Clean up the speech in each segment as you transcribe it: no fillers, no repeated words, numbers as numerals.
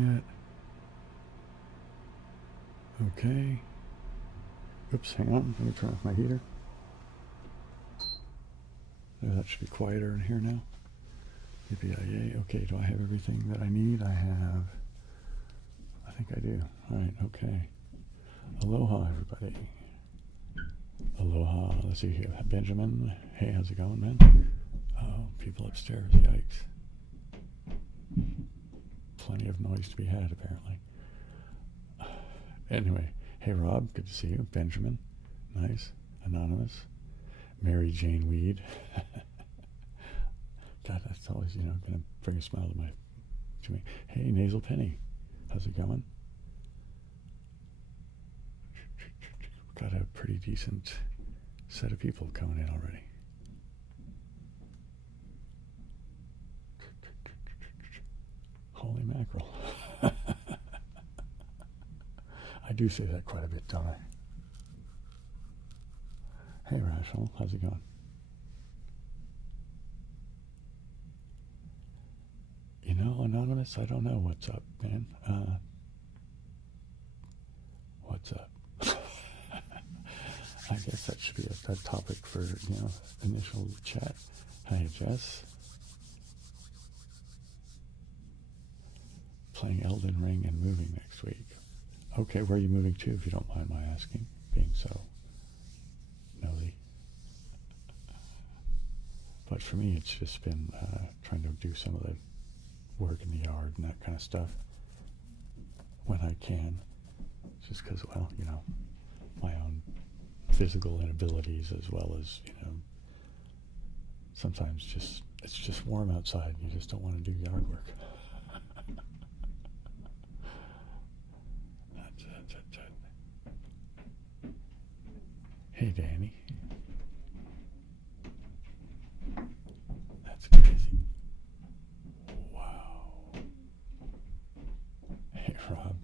yet. Okay. Oops, hang on. Let me turn off my heater. That should be quieter in here now. EPIA. Okay, do I have everything that I need? I think I do. All right, okay. Aloha, everybody. Aloha. Let's see here. Benjamin. Hey, how's it going, man? Oh, people upstairs. Yikes. Plenty of noise to be had, apparently. Anyway, hey, Rob. Good to see you. Benjamin. Nice. Anonymous. Mary Jane Weed. God, that's always, going to bring a smile to me. Hey, Nasal Penny. How's it going? Got a pretty decent set of people coming in already. Holy mackerel. I do say that quite a bit, don't I? Hey, Rachel, how's it going? Anonymous, I don't know what's up, man. What's up? I guess that should be a topic for, initial chat. Hi, Jess. Playing Elden Ring and moving next week. Okay, where are you moving to, if you don't mind my asking, being so nosy? But for me, it's just been trying to do some of the work in the yard and that kind of stuff when I can. Just because, well, my own physical inabilities, as well as, sometimes it's just warm outside and you just don't want to do yard work. Hey, Danny. That's crazy. Wow. Hey, Rob.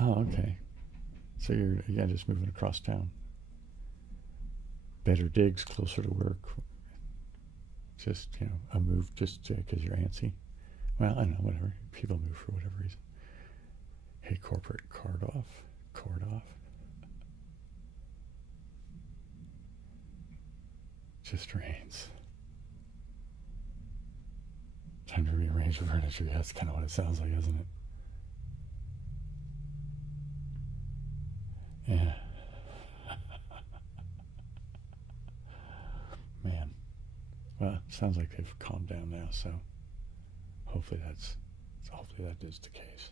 Oh, okay. So you're just moving across town. Better digs, closer to work. Just, a move just because you're antsy. Well, I don't know, whatever. People move for whatever reason. Hey, corporate cord off. Just rains. Time to rearrange the furniture. Yeah, that's kind of what it sounds like, isn't it? Yeah. Man. Well, it sounds like they've calmed down now, so hopefully that is the case.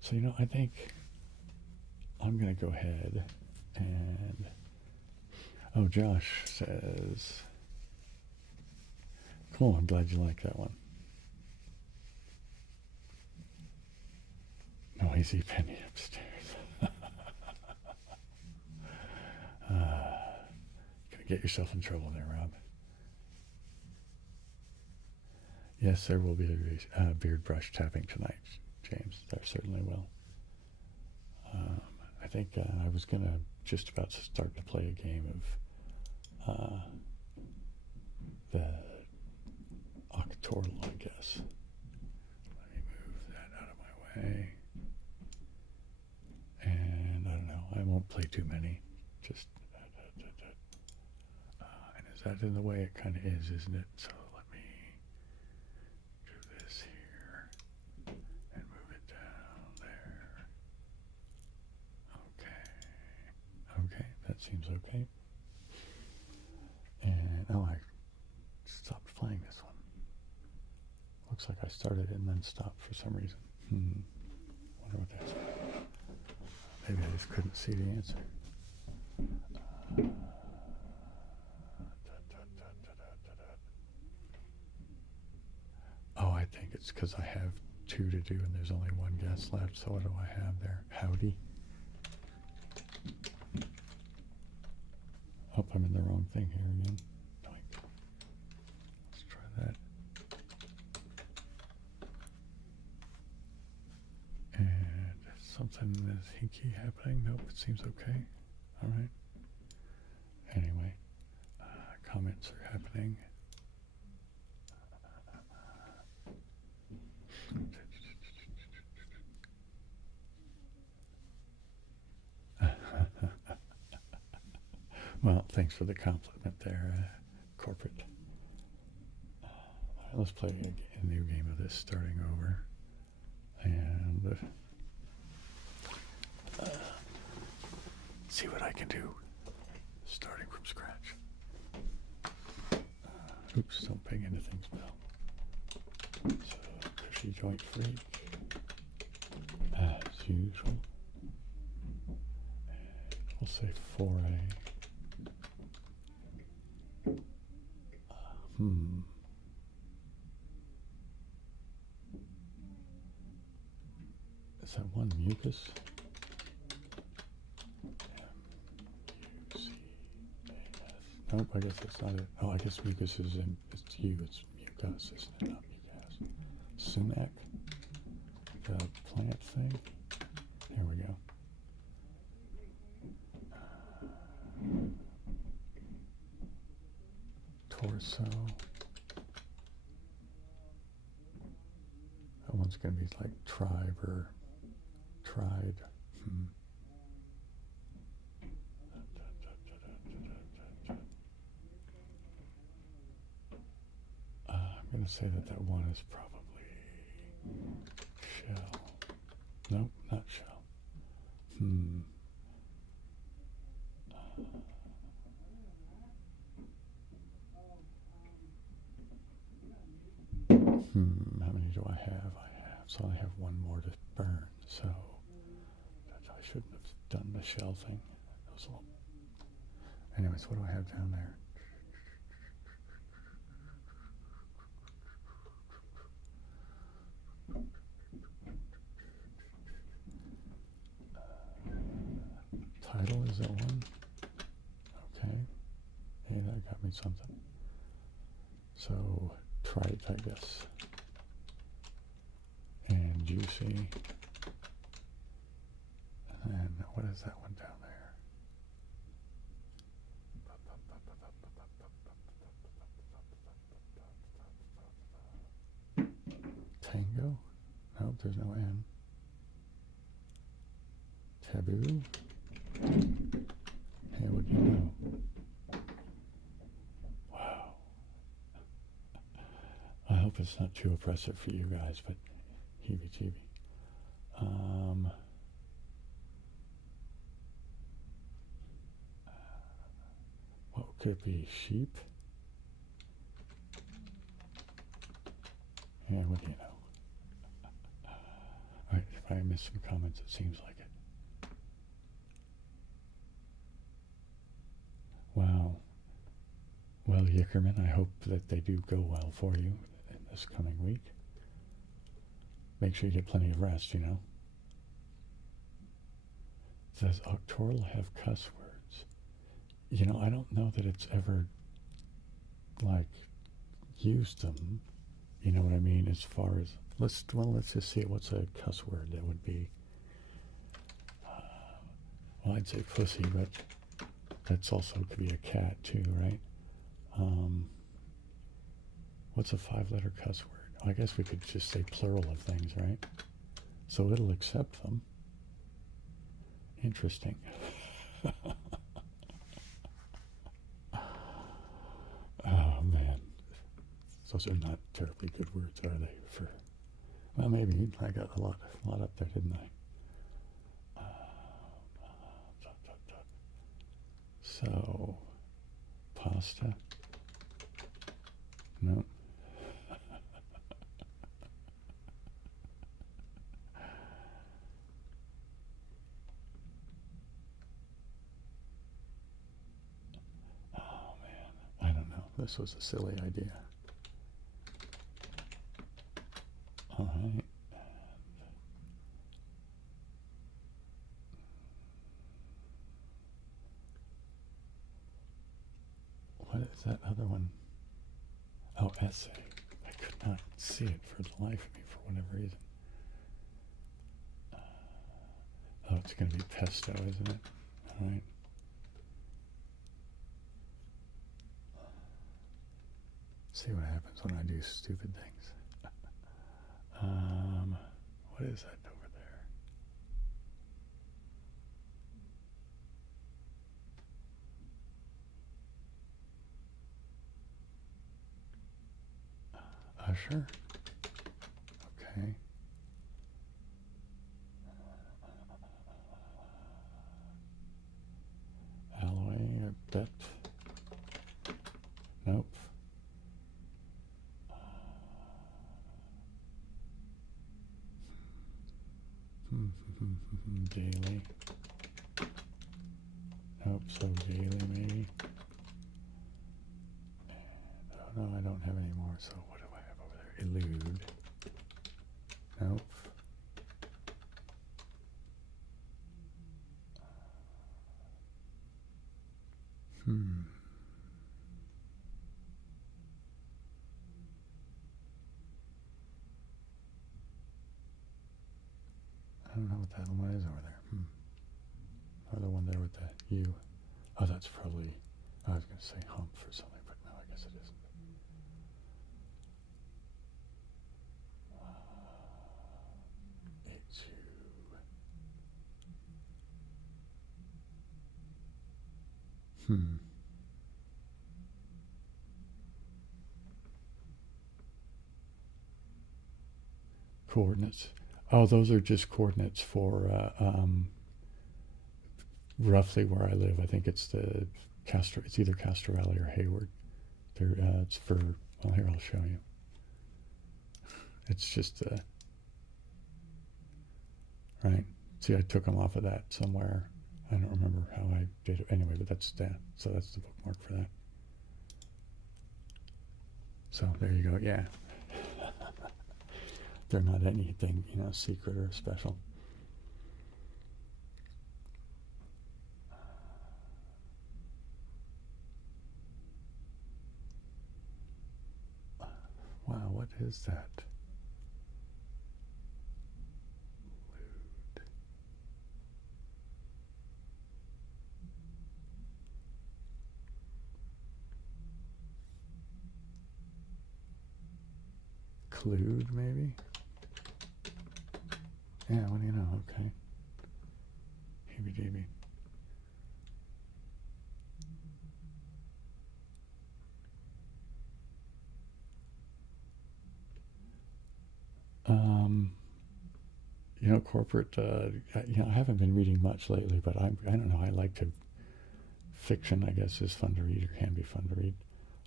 So, I think I'm going to go ahead and... Oh, Josh says... Cool, I'm glad you like that one. Noisy Penny upstairs. Gonna get yourself in trouble there, Rob. Yes, there will be a beard brush tapping tonight, James. There certainly will. I think I was going to just about start to play a game of the Octorl, I guess. Let me move that out of my way. And I don't know, I won't play too many. Just, and is that in the way? It kind of is, isn't it? So let me do this here and move it down there. Okay, that seems okay. And, I stopped playing this one. Looks like I started it and then stopped for some reason. Wonder what that's about. Maybe I just couldn't see the answer. Oh, I think it's because I have 2 to do and there's only 1 guest left. So what do I have there? Howdy. Hope I'm in the wrong thing here again. Let's try that. And something is hinky happening. Nope, it seems okay. All right. Anyway, comments are happening. Well, thanks for the compliment there, corporate. Let's play a new game of this starting over. And see what I can do starting from scratch. Oops, don't ping anything spell. So, cushy joint freak, as usual. And we'll say 4A. Is that one mucus? M-U-C-A-S. Nope, I guess that's not it. Oh, I guess mucus is in, it's U, it's mucus, isn't it? Not mucus. Sumac? The plant thing? Here we go. Torso. That one's going to be like tribe or tried. I'm going to say that one is probably shell. Nope, not shell. How many do I have? So I have one more to burn, so I shouldn't have done the shell thing. That was a little... Anyways, what do I have down there? Title, is that one? Okay. Hey, that got me something. So, trite, I guess. And juicy. And what is that one down there? Tango? Nope, there's no N. Taboo? Hey, what do you know? Wow. I hope it's not too oppressive for you guys, but heebie-jeebie. What could it be? Sheep? Yeah, what do you know? Alright, if I missed some comments, it seems like it. Wow. Well, Yickerman, I hope that they do go well for you in this coming week. Make sure you get plenty of rest, you know. It says Octoral have cuss words. You know, I don't know that it's ever, like, used them. You know what I mean? As far as, let's just see what's a cuss word that would be. Well, I'd say pussy, but that's also could be a cat too, right? What's a 5-letter cuss word? I guess we could just say plural of things, right? So it'll accept them. Interesting. Oh, man. Those are not terribly good words, are they? For, well, maybe. I got a lot up there, didn't I? So, pasta? No. Oh, man. I don't know. This was a silly idea. All right. What is that other one? Oh, essay. I could not see it for the life of me for whatever reason. Oh, it's going to be pesto, isn't it? All right. See what happens when I do stupid things. What is that over there? Usher? Okay. Alloy, I bet. Nope. Daily. Nope, so daily maybe. And, oh no, I don't have any more, so what do I have over there? Elude. Nope. I don't know what that one is over there. Or the one there with the U. Oh, that's probably, I was going to say hump or something, but no, I guess it isn't. H2. Coordinates. Oh, those are just coordinates for roughly where I live. I think it's the it's either Castorelli or Hayward. It's for, well, here, I'll show you. It's just, right. See, I took them off of that somewhere. I don't remember how I did it. Anyway, but that's that. So that's the bookmark for that. So there you go. Yeah. They're not anything, secret or special. Wow, what is that? Clued, maybe? Yeah, what do you know? Okay. Heebie-jeebie. Corporate, I haven't been reading much lately, but I don't know, I like to, fiction, I guess, is fun to read, or can be fun to read.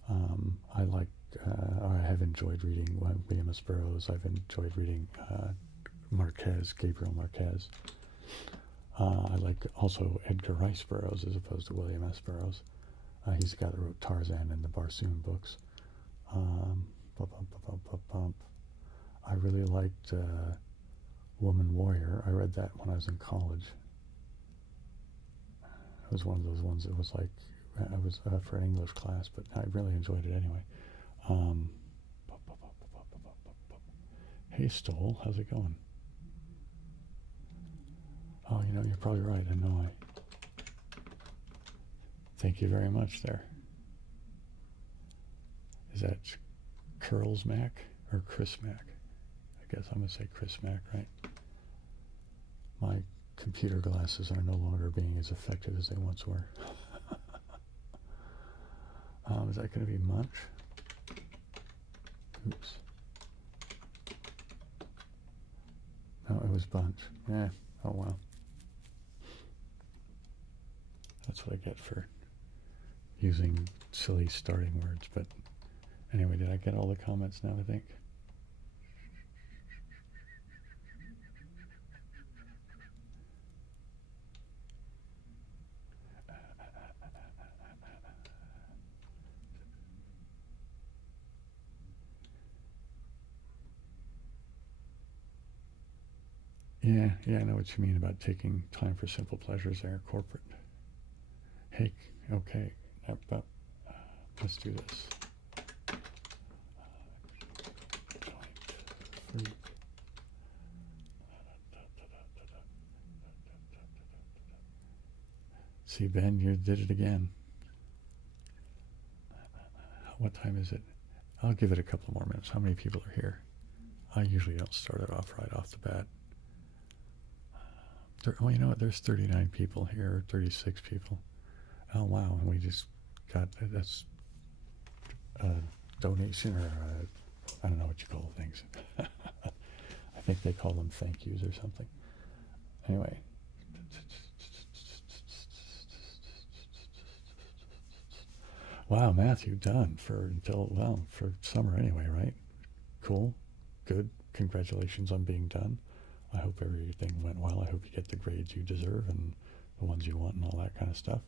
I have enjoyed reading William S. Burroughs. I've enjoyed reading Gabriel Marquez. I like also Edgar Rice Burroughs as opposed to William S. Burroughs. He's the guy that wrote Tarzan and the Barsoom books. I really liked Woman Warrior. I read that when I was in college. It was one of those ones that was like, I was for an English class, but I really enjoyed it anyway. Hey, Stoll, how's it going? Oh, you're probably right. I know Thank you very much there. Is that Curls Mac or Chris Mac? I guess I'm going to say Chris Mac, right? My computer glasses are no longer being as effective as they once were. Is that going to be Munch? Oops. No, it was Bunch. Oh well. That's what I get for using silly starting words. But anyway, did I get all the comments now, I think? Yeah, I know what you mean about taking time for simple pleasures there, corporate. Hey, okay, let's do this. See, Ben, you did it again. What time is it? I'll give it a couple more minutes. How many people are here? I usually don't start it off right off the bat. Oh, you know what? There's 39 people here, 36 people. Oh, wow. And we just got, that's a donation or I don't know what you call things. I think they call them thank yous or something. Anyway. Wow, Matthew, done for summer anyway, right? Cool. Good. Congratulations on being done. I hope everything went well. I hope you get the grades you deserve and the ones you want and all that kind of stuff.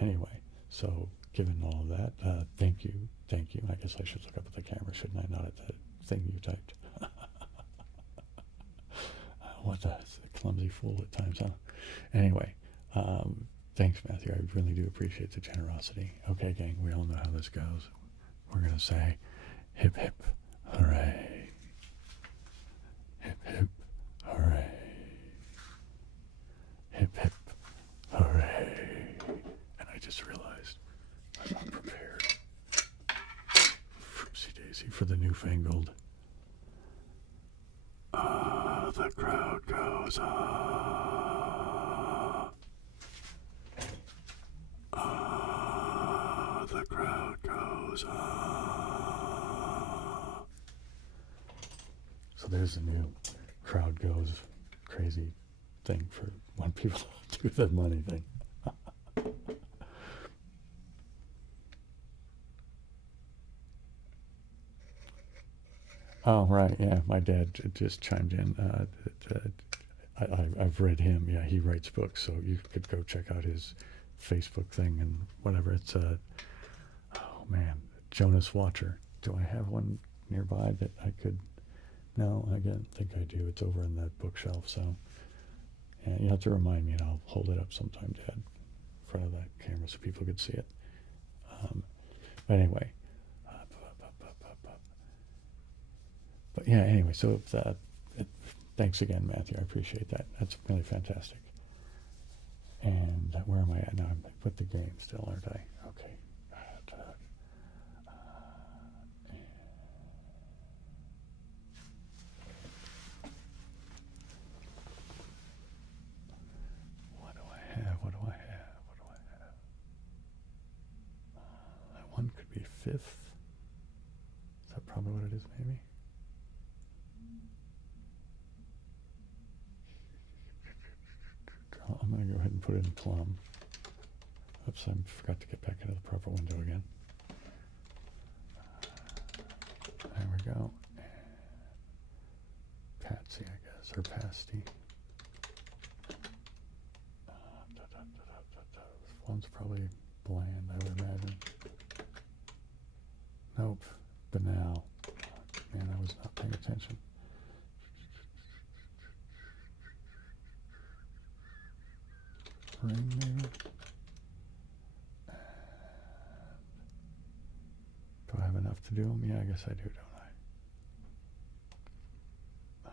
Anyway, so given all of that, thank you. I guess I should look up at the camera, shouldn't I? Not at the thing you typed. What a clumsy fool at times, huh? Anyway, thanks, Matthew. I really do appreciate the generosity. Okay, gang, we all know how this goes. We're going to say, hip, hip, hooray. Hip, hip, hooray. Hip, hip, hooray. And I just realized I'm not prepared. Oopsie daisy for the newfangled. The crowd goes the crowd goes So there's a new crowd goes crazy thing for when people do the money thing. Oh, right, yeah, my dad just chimed in. I've read him. Yeah, he writes books, so you could go check out his Facebook thing and whatever. It's oh man, Jonas Watcher. Do I have one nearby that I could? No, I don't think I do. It's over in that bookshelf. So, yeah, you have to remind me, and I'll hold it up sometime, Dad, in front of that camera so people could see it. But anyway. But yeah, anyway, so thanks again, Matthew. I appreciate that. That's really fantastic. And where am I at now? I'm with the game still, aren't I? Okay. What do I have? That one could be 5th. Is that probably what it is, maybe? I'm going to go ahead and put it in plum. Oops, I forgot to get back into the proper window again. There we go. Patsy, I guess, or pasty. This one's probably bland, I would imagine. Nope, banal. Man, I was not paying attention. Ring maybe? Do I have enough to do them? Yeah, I guess I do, don't I?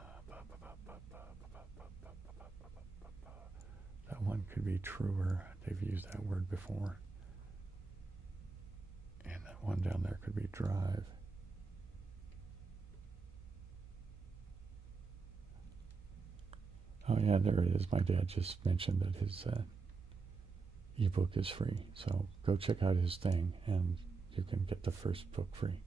That one could be truer. They've used that word before. And that one down there could be drive. Oh yeah, there it is. My dad just mentioned that his ebook is free. So go check out his thing and you can get the first book free.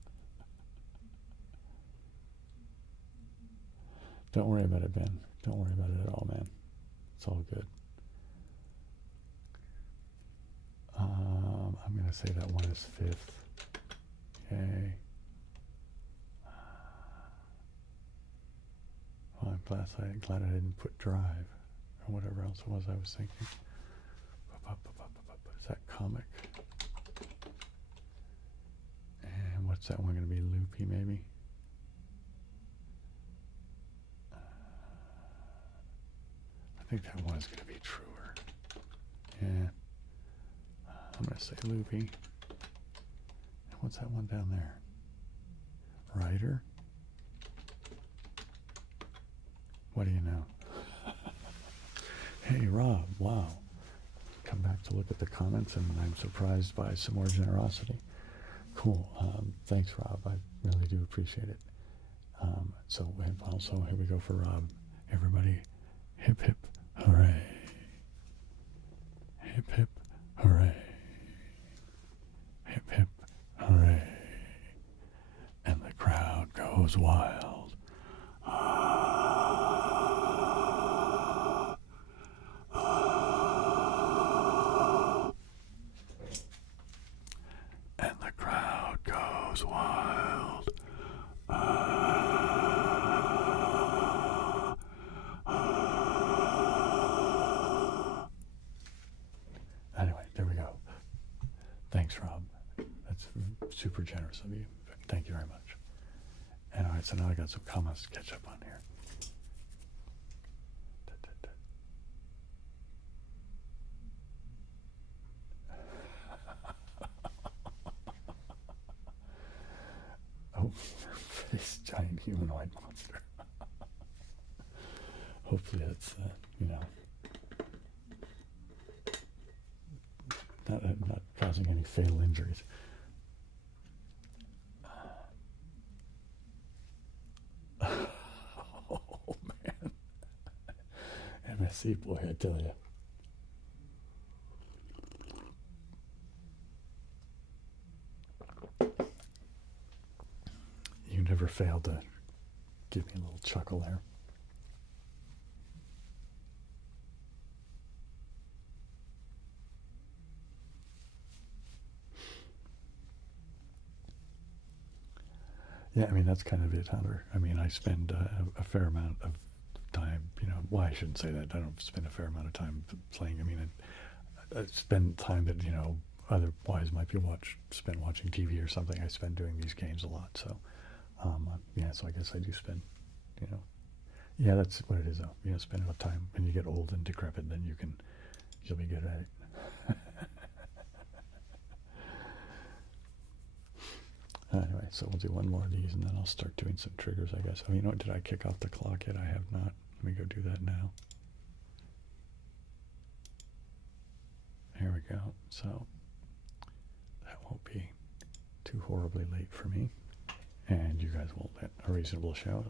Don't worry about it, Ben. Don't worry about it at all, man. It's all good. I'm going to say that one is 5th. Yay. Well, I'm glad I didn't put drive or whatever else it was I was thinking. Is that comic? And what's that one going to be? Loopy, maybe? I think that one is going to be truer. Yeah. I'm going to say loopy. And what's that one down there? Rider? What do you know? Hey, Rob, wow. Come back to look at the comments, and I'm surprised by some more generosity. Cool. Thanks, Rob. I really do appreciate it. So also here we go for Rob. Everybody, hip hip hooray! Hip hip hooray! Hip hip hooray! And the crowd goes wild. And the crowd goes wild. Anyway, there we go. Thanks, Rob. That's super generous of you. Thank you very much. And all right, so now I got some comments to catch up on here. Oh, this giant humanoid monster. Hopefully that's, not causing any fatal injuries. Oh, man. MSC, boy, I tell you. You never fail to give me a little chuckle there. Yeah, I mean, that's kind of it, Hunter. I mean, I spend a fair amount of time, well, I shouldn't say that. I don't spend a fair amount of time playing. I mean, I spend time that, otherwise might be spent watching TV or something. I spend doing these games a lot. So, yeah, so I guess I do spend, yeah, that's what it is, though. Spend enough time. When you get old and decrepit, then you'll be good at it. Anyway, so we'll do one more of these, and then I'll start doing some triggers, I guess. Oh, you know what? Did I kick off the clock yet? I have not. Let me go do that now. Here we go. So that won't be too horribly late for me, and you guys will get a reasonable show.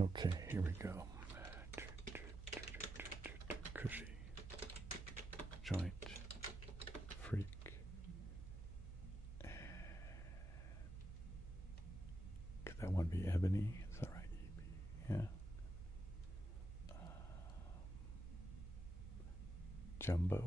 Okay, here we go. Cushy. Joint. Freak. Could that one be Ebony? Is that right? Yeah. Jumbo.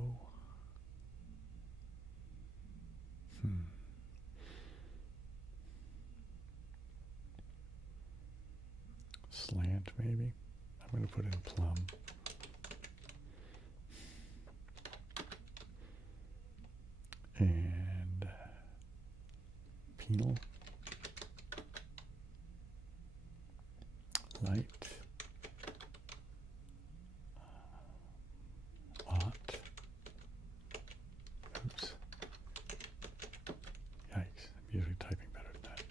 Slant, maybe? I'm going to put in Plum. And Penal. Light. Ought. Oops. Yikes. I'm usually typing better than that.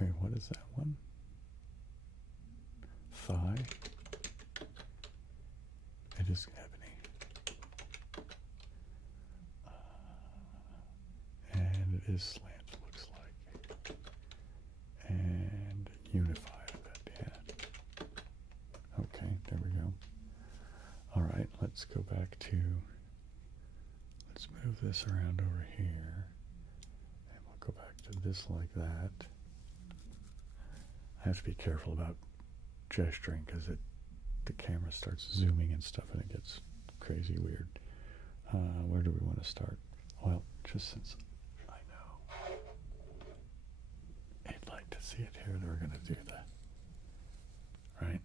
Wait, what is that one? Thigh. It is Ebony. And it is Slant, looks like. And Unified, I bet, yeah. Okay, there we go. All right, let's go back to, let's move this around over here. And we'll go back to this like that. I have to be careful about gesturing because the camera starts zooming and stuff and it gets crazy weird. Where do we want to start? Well, just since I know I'd like to see it here, we're going to do that. Right?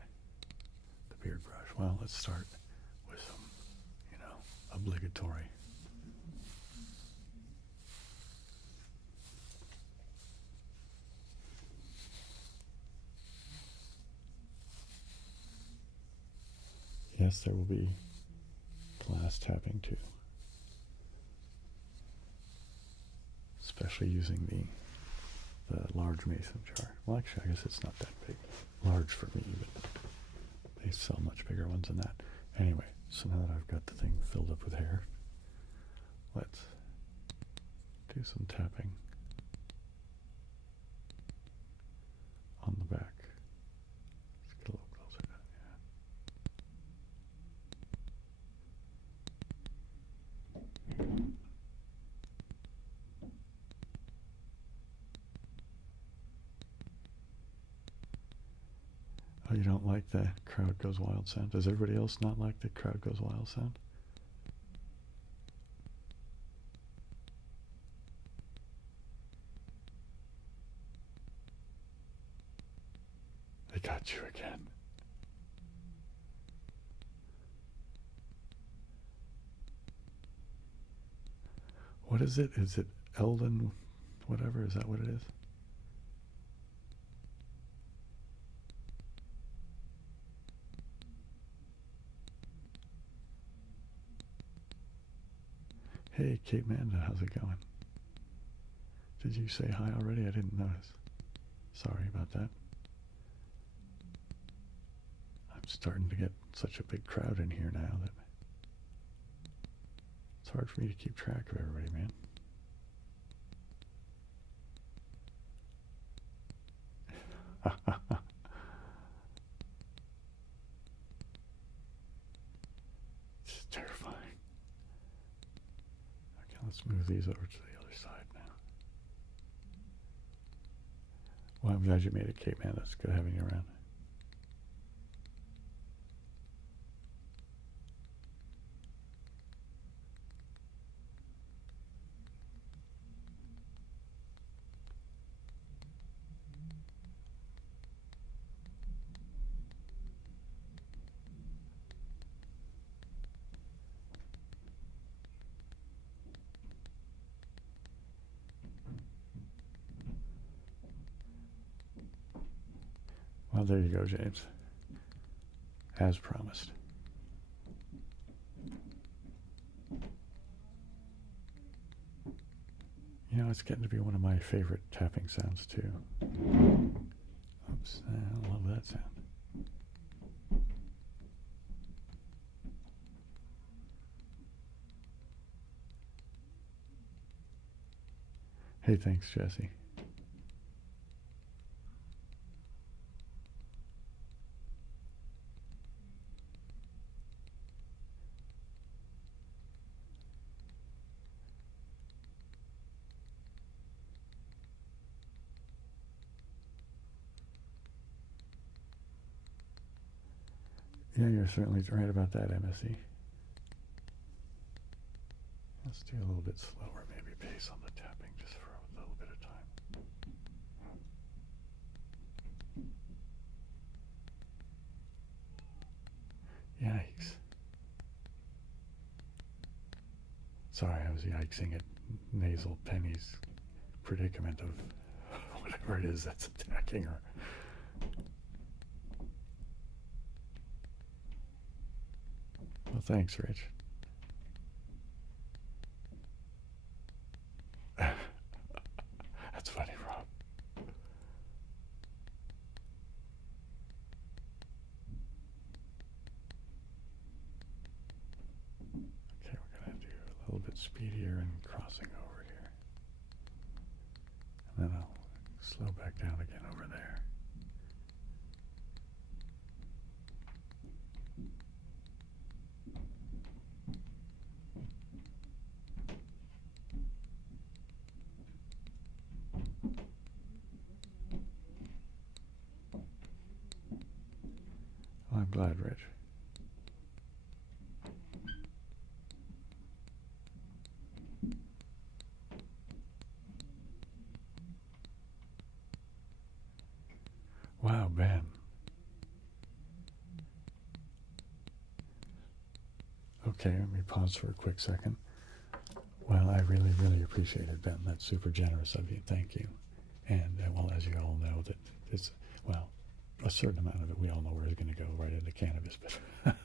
The beard brush. Well, let's start with some, obligatory. Yes, there will be glass tapping too. Especially using the large mason jar. Well, actually, I guess it's not that big. Large for me, but they sell much bigger ones than that. Anyway, so now that I've got the thing filled up with hair, let's do some tapping on the back. Let's get a little closer down, yeah. Oh, you don't like the crowd goes wild sound? Does everybody else not like the crowd goes wild sound? They got you again. What is it? Is it Eldon whatever? Is that what it is? Hey, Kate Manda, how's it going? Did you say hi already? I didn't notice. Sorry about that. I'm starting to get such a big crowd in here now that it's hard for me to keep track of everybody, man. It's terrifying. Okay, let's move these over to the other side now. Well, I'm glad you made it, Kate, man. That's good having you around. Well, there you go, James. As promised. You know, it's getting to be one of my favorite tapping sounds, too. Oops, I love that sound. Hey, thanks, Jesse. Yeah, you're certainly right about that, MSE. Let's do a little bit slower, maybe pace on the tapping, just for a little bit of time. Yikes. Sorry, I was yikesing at Nasal Penny's predicament of whatever it is that's attacking her. Well, thanks, Rich. That's funny, Rob. Okay, we're going to do a little bit speedier and crossing over here. And then I'll slow back down again over there. Well, I'm glad, Rich. Wow, Ben. Okay, let me pause for a quick second. Well, I really, really appreciate it, Ben. That's super generous of you. Thank you. And, well, as you all know, that it's, well, a certain amount of it, we all know where it's going to go, right into cannabis. But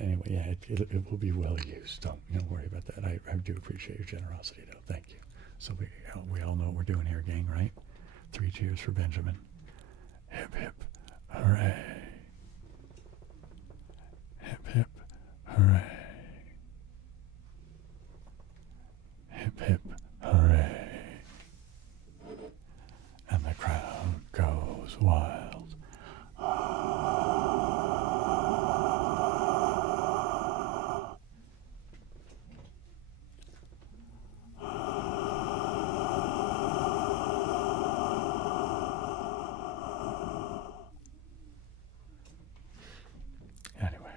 anyway, yeah, it will be well used. Don't worry about that. I do appreciate your generosity, though. Thank you. So we all know what we're doing here, gang, right? 3 cheers for Benjamin. Hip, hip, hooray. Hip, hip, hooray. Hip, hip, hooray. And the crowd goes wild. Anyway,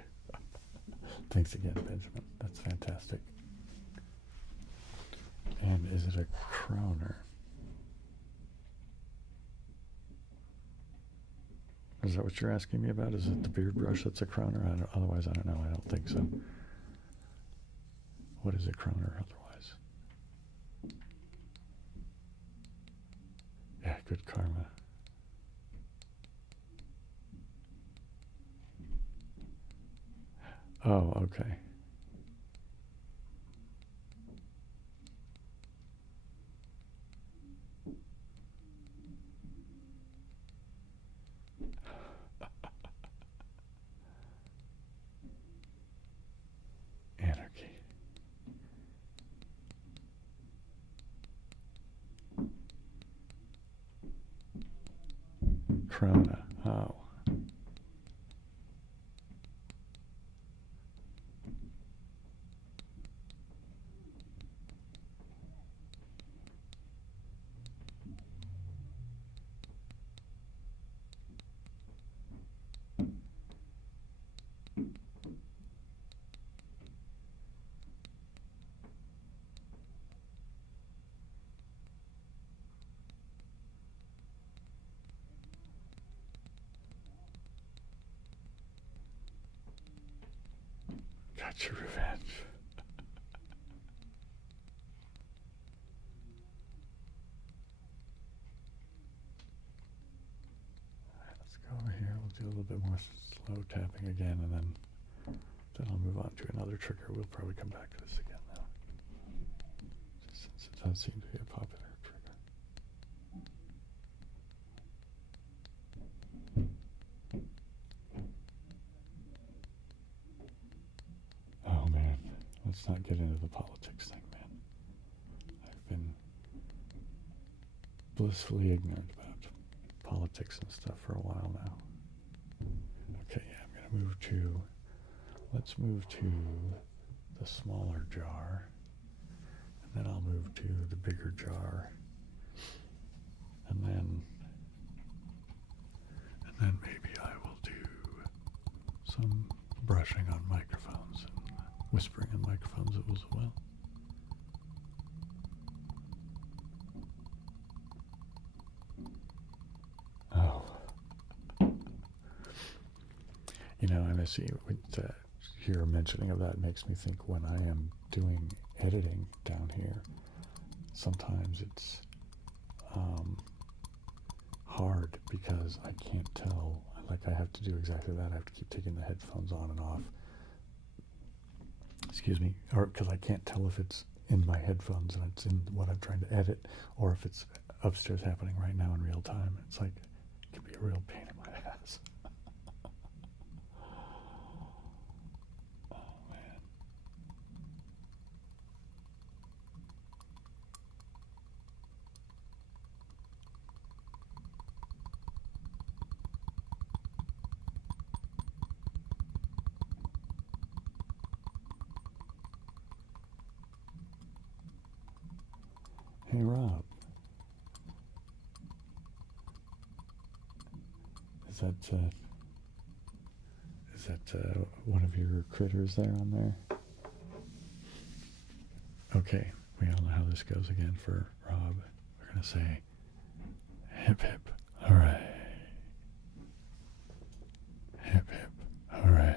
thanks again, Benjamin. That's fantastic. And is it a crowner? Is that what you're asking me about? Is it the beard brush that's a crowner? Otherwise, I don't know. I don't think so. What is a crowner otherwise? Yeah, good karma. Oh, okay. Anarchy. Krona. Oh. Got your revenge. Alright, let's go over here. We'll do a little bit more slow tapping again, and then I'll move on to another trigger. We'll probably come back to this again now, since it does seem to be a popular trigger. Oh man, let's not get into the politics thing, man. I've been blissfully ignorant about politics and stuff for a while now. Okay, yeah, I'm gonna move to, let's move to the smaller jar, and then I'll move to the bigger jar, and then maybe I will do some brushing on microphones and whispering on microphones as well. Oh. You know, and I see here mentioning of that makes me think when I am doing editing down here, sometimes it's hard because I can't tell, like I have to do exactly that. I have to keep taking the headphones on and off. Excuse me, or because I can't tell if it's in my headphones and it's in what I'm trying to edit, or if it's upstairs happening right now in real time. It's like, it can be a real pain in my ass. Oh man. Hey Rob, is that one of your critters there on there? Okay, we all know how this goes again for Rob. We're gonna say hip hip hooray. Hip hip hooray.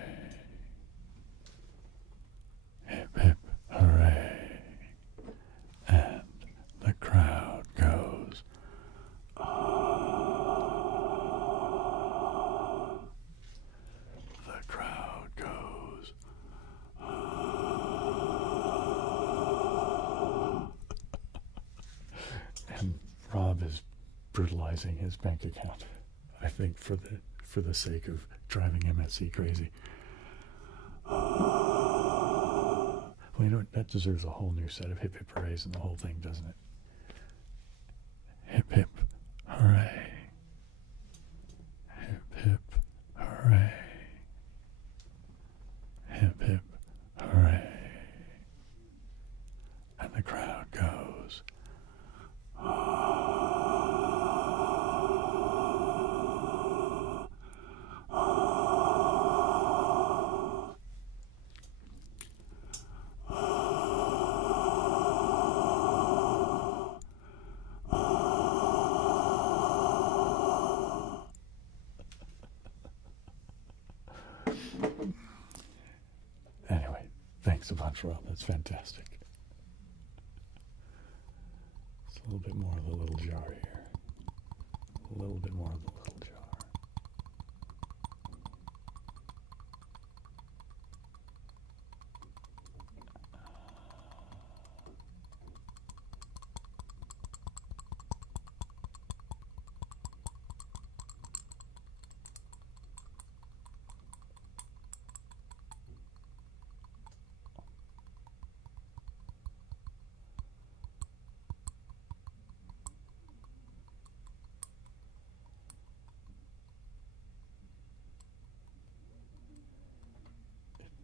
Hip hip hooray. And the crowd goes, ah. The crowd goes, ah. Rob is brutalizing his bank account, I think, for the sake of driving MSC crazy. Well, you know what? That deserves a whole new set of hip hip hoorays in the whole thing, doesn't it? Hip hip hooray. Hip hip hooray. Hip hip hooray. And the crowd goes, Anyway, thanks a bunch, Rob. That's fantastic. It's a little bit more of the little jar here. A little bit more of the little jar.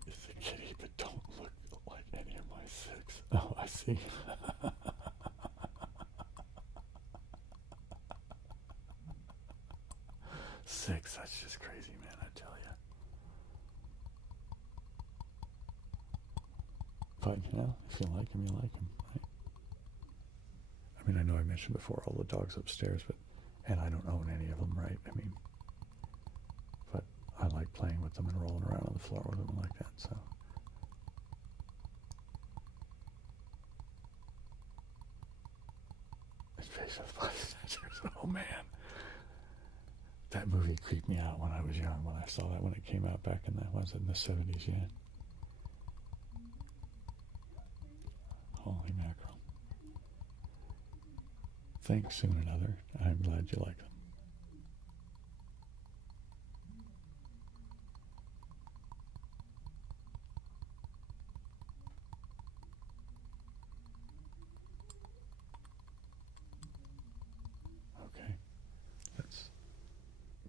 It's a kitty, but don't look like any of my six. Oh, I see. Six, that's just crazy, man, I tell you. But, you know, if you like him, you like him, right? I mean, I know I mentioned before all the dogs upstairs, and I don't own any of them, right? I mean, but I like playing with them and rolling around on the floor with them like that, so. Invasion of Body Snatchers, oh man. That movie creeped me out when I was young, when I saw that when it came out back in the 70s, yeah. Holy mackerel. Thanks, Soon Another. I'm glad you like them. Okay, let's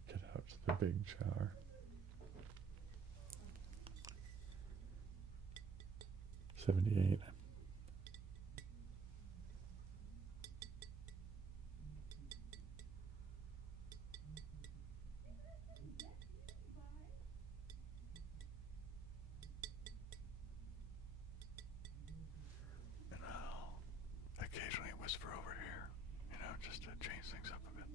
get out the big jar. 78. And I'll occasionally whisper over here, you know, just to change things up a bit.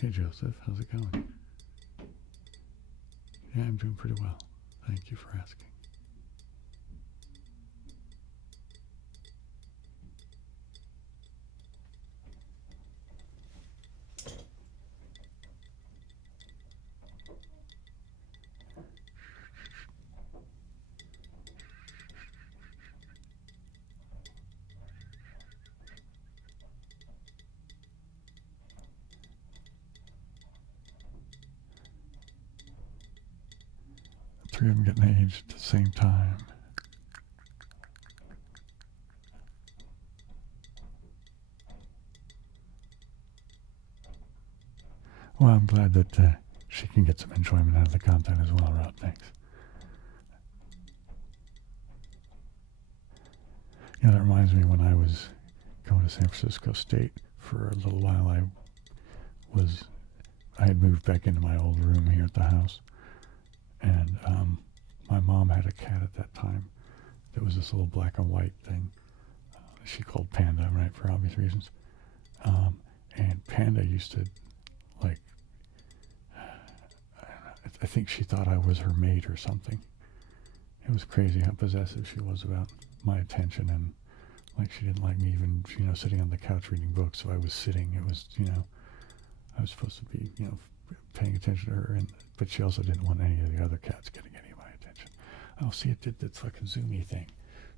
Hey Joseph, how's it going? Yeah, I'm doing pretty well. Thank you for asking. Three of them getting aged at the same time. Well, I'm glad that she can get some enjoyment out of the content as well, Rob. Thanks. Yeah, that reminds me when I was going to San Francisco State for a little while, I had moved back into my old room here at the house. And my mom had a cat at that time, There was this little black and white thing. She called Panda, right, for obvious reasons. And Panda used to, like, I think she thought I was her mate or something. It was crazy how possessive she was about my attention, and like she didn't like me even, sitting on the couch reading books. So I was sitting. It was, I was supposed to be, paying attention to her, but she also didn't want any of the other cats getting any of my attention. Oh, see, it did the fucking zoomy thing.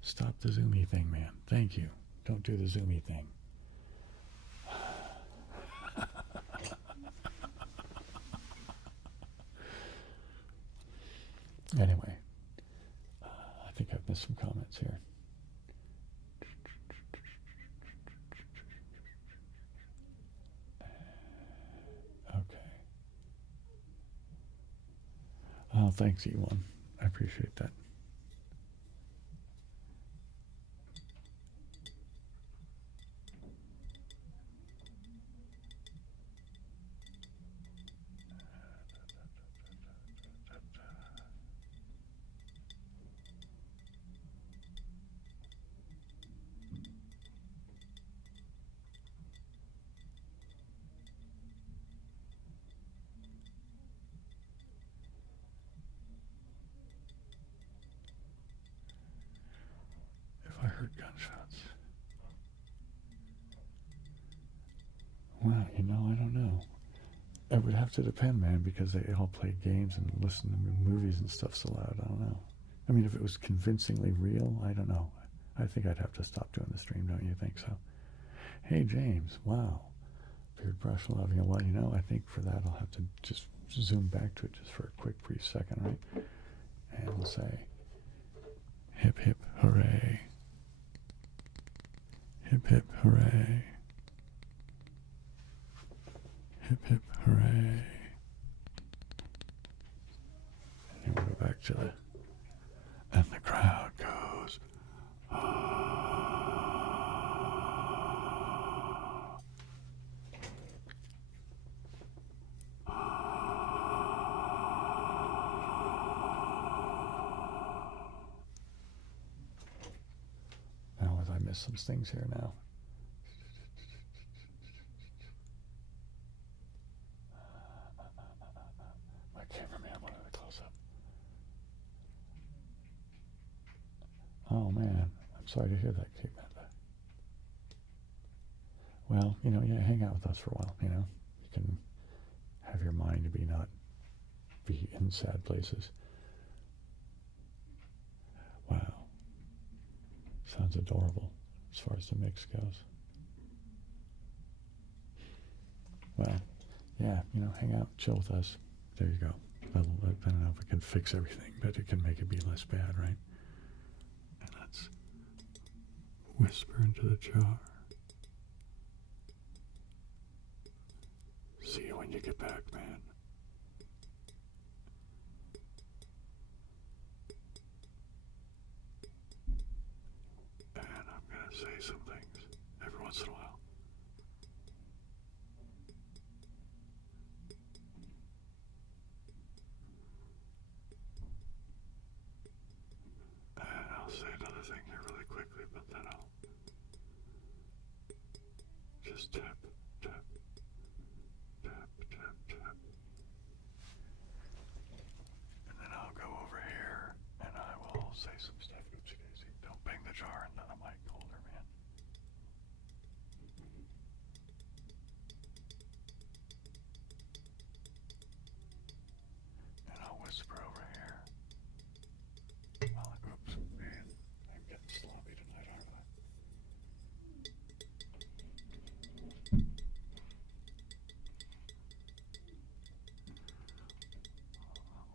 Stop the zoomy thing, man. Thank you. Don't do the zoomy thing. Anyway, I think I've missed some comments here. Okay. Oh, thanks, E1. I appreciate that. I heard gunshots. Well, I don't know. It would have to depend, man, because they all play games and listen to movies and stuff so loud. I don't know. I mean, if it was convincingly real, I don't know. I think I'd have to stop doing the stream, don't you think so? Hey, James. Wow. Beard brush love. Well, I think for that I'll have to just zoom back to it just for a quick, brief second, right? And we'll say, hip, hip, hooray. Hip, hip, hooray. Hip, hip, hooray. And we'll go back to and the crowd goes, Now, as I miss some things here now. My cameraman wanted a close-up. Oh, man. I'm sorry to hear that, Kate Manda. Well, hang out with us for a while, You can have your mind to not be in sad places. Wow. Sounds adorable as far as the mix goes. Well, yeah, hang out, chill with us. There you go. I don't know if it can fix everything, but it can make it be less bad, right? And let's whisper into the jar. See you when you get back, man. And I'm going to say some things every once in a while. And I'll say another thing here really quickly, but then I'll just tap, tap, tap, tap, tap. And then I'll go over here and I will say some stuff. Oopsie daisy. Don't bang the jar into the mic holder, man. And I'll whisper over here. Oops, man. I'm getting sloppy tonight, aren't I?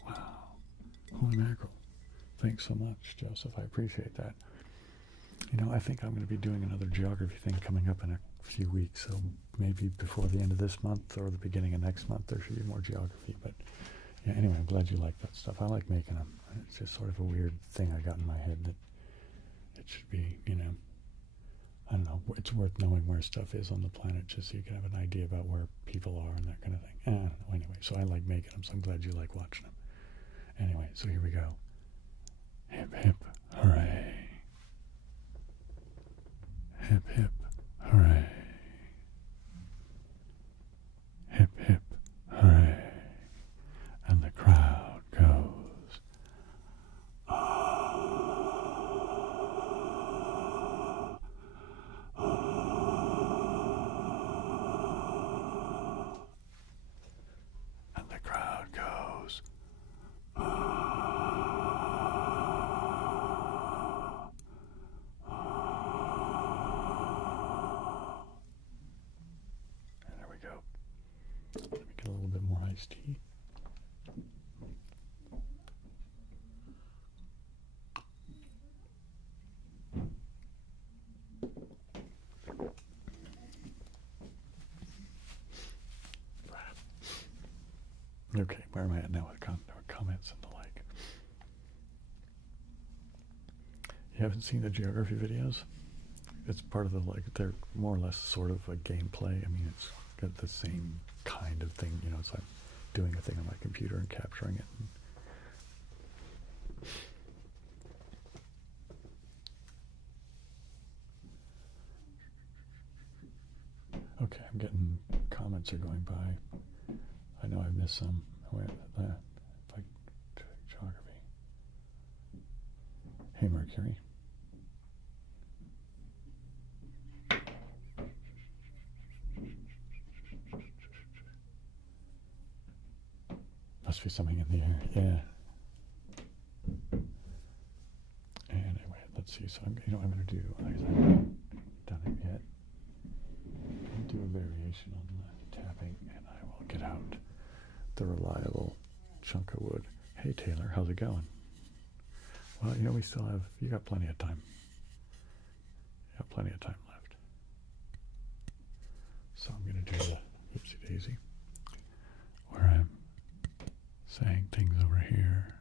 Wow. Holy mackerel. Thanks so much, Joseph. I appreciate that. I think I'm going to be doing another geography thing coming up in a few weeks. So maybe before the end of this month or the beginning of next month, there should be more geography. But yeah, anyway, I'm glad you like that stuff. I like making them. It's just sort of a weird thing I got in my head that it should be, I don't know, it's worth knowing where stuff is on the planet just so you can have an idea about where people are and that kind of thing. I don't know. Anyway, so I like making them, so I'm glad you like watching them. Anyway, so here we go. Hip, hip, hooray. Hip, hip, hooray. Hip, hip, hooray. And the crowd goes, ah, ah. And the crowd goes, ah, ah. And there we go. Let me get a little bit more iced tea. Okay, where am I at now with comments and the like? You haven't seen the geography videos? It's part of the, like, they're more or less sort of a gameplay. I mean, it's got the same kind of thing, you know, it's like doing a thing on my computer and capturing it. Okay, I'm getting comments are going by. I know I've missed some. Wait, like geography. Hey, Mercury. Must be something in the air. Yeah. Anyway, let's see. So you know what I'm going to do? I haven't done it yet. I'll do a variation on the tapping, and I will get out the reliable chunk of wood. Hey Taylor, how's it going? Well, you know, you got plenty of time. You got plenty of time left. So I'm going to do the whoopsie daisy, where I'm saying things over here,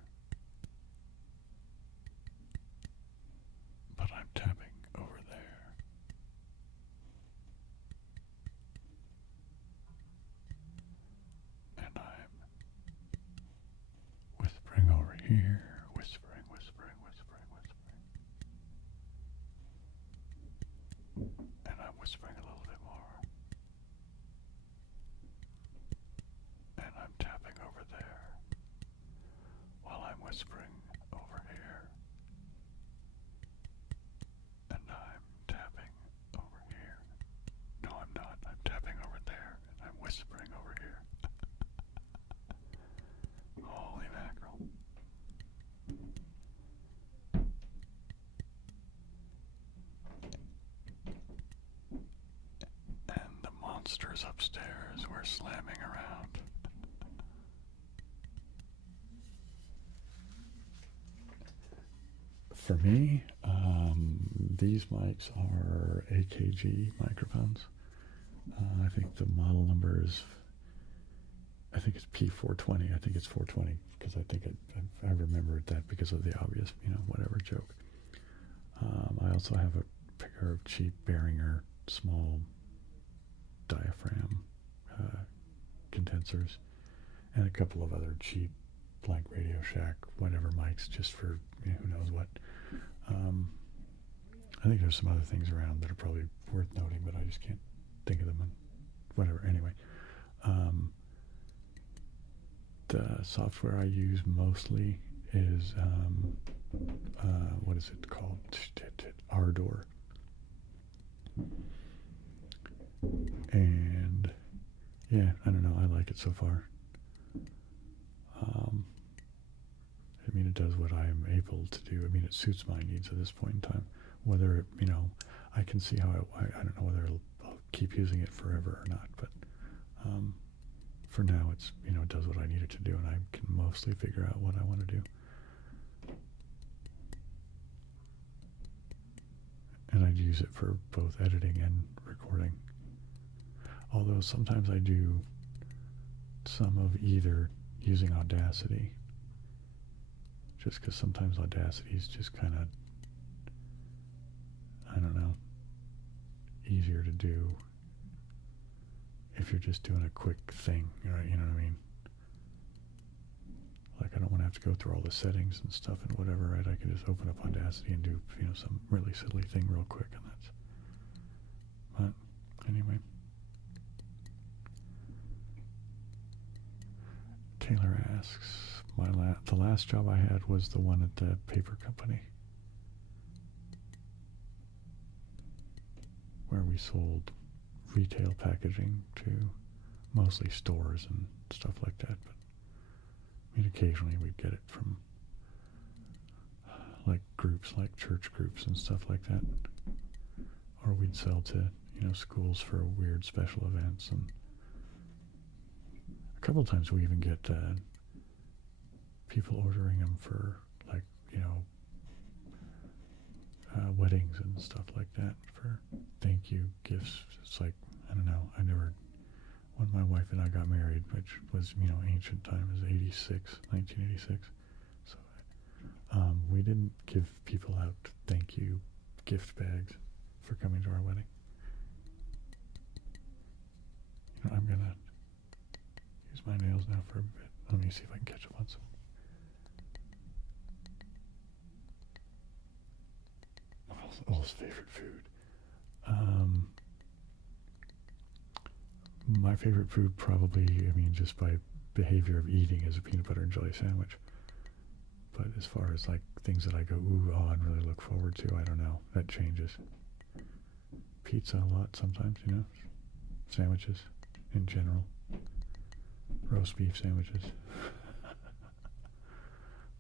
but I'm tapping over there. And I'm whispering over here, whispering, whispering, whispering, whispering. And I'm whispering a little bit more. And I'm tapping over there while I'm whispering over here. And I'm tapping over here. No, I'm not. I'm tapping over there and I'm whispering over here. Holy mackerel. And the monsters upstairs were slamming around. For me, these mics are AKG microphones. I think the model number is, I think it's P420. I think it's 420 because I think I remembered that because of the obvious, you know, whatever joke. I also have a pair of cheap Behringer small diaphragm condensers and a couple of other cheap like Radio Shack whatever mics just for, you know, who knows what. I think there's some other things around that are probably worth noting, but I just can't think of them and whatever. Anyway, the software I use mostly is what is it called? Ardor. And yeah, I don't know. I like it so far. I mean, it does what I am able to do. I mean, it suits my needs at this point in time. Whether it, you know, I can see how I don't know whether I'll keep using it forever or not. But for now, it's, you know, it does what I need it to do, and I can mostly figure out what I want to do. And I use it for both editing and recording. Although sometimes I do some of either using Audacity, just because sometimes Audacity is just kind of, I don't know, easier to do if you're just doing a quick thing, right? You know what I mean? Like, I don't want to have to go through all the settings and stuff and whatever, right? I can just open up Audacity and do, you know, some really silly thing real quick, and Anyway. Taylor asks, the last job I had was the one at the paper company where we sold retail packaging to mostly stores and stuff like that. But I mean, occasionally we'd get it from like groups, like church groups and stuff like that. Or we'd sell to, schools for weird special events. And a couple of times we even get people ordering them for like, weddings and stuff like that for thank you gifts. It's like, I don't know, when my wife and I got married, which was, ancient time, it was 1986. So we didn't give people out thank you gift bags for coming to our wedding. I'm going to use my nails now for a bit. Let me see if I can catch up on some. All's favorite food. My favorite food probably, just by behavior of eating, is a peanut butter and jelly sandwich. But as far as like things that I go, I'd really look forward to, I don't know. That changes. Pizza a lot sometimes, Sandwiches in general. Roast beef sandwiches.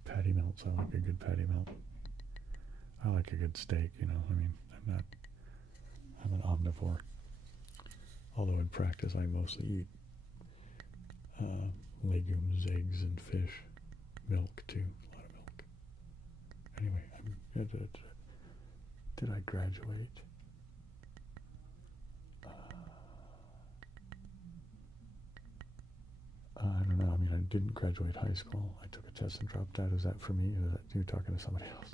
Patty melts. I like a good patty melt. I like a good steak, I'm an omnivore. Although in practice I mostly eat legumes, eggs, and fish. Milk too, a lot of milk. Anyway, did I graduate? I don't know, I didn't graduate high school. I took a test and dropped out. Is that for me, or is that you talking to somebody else?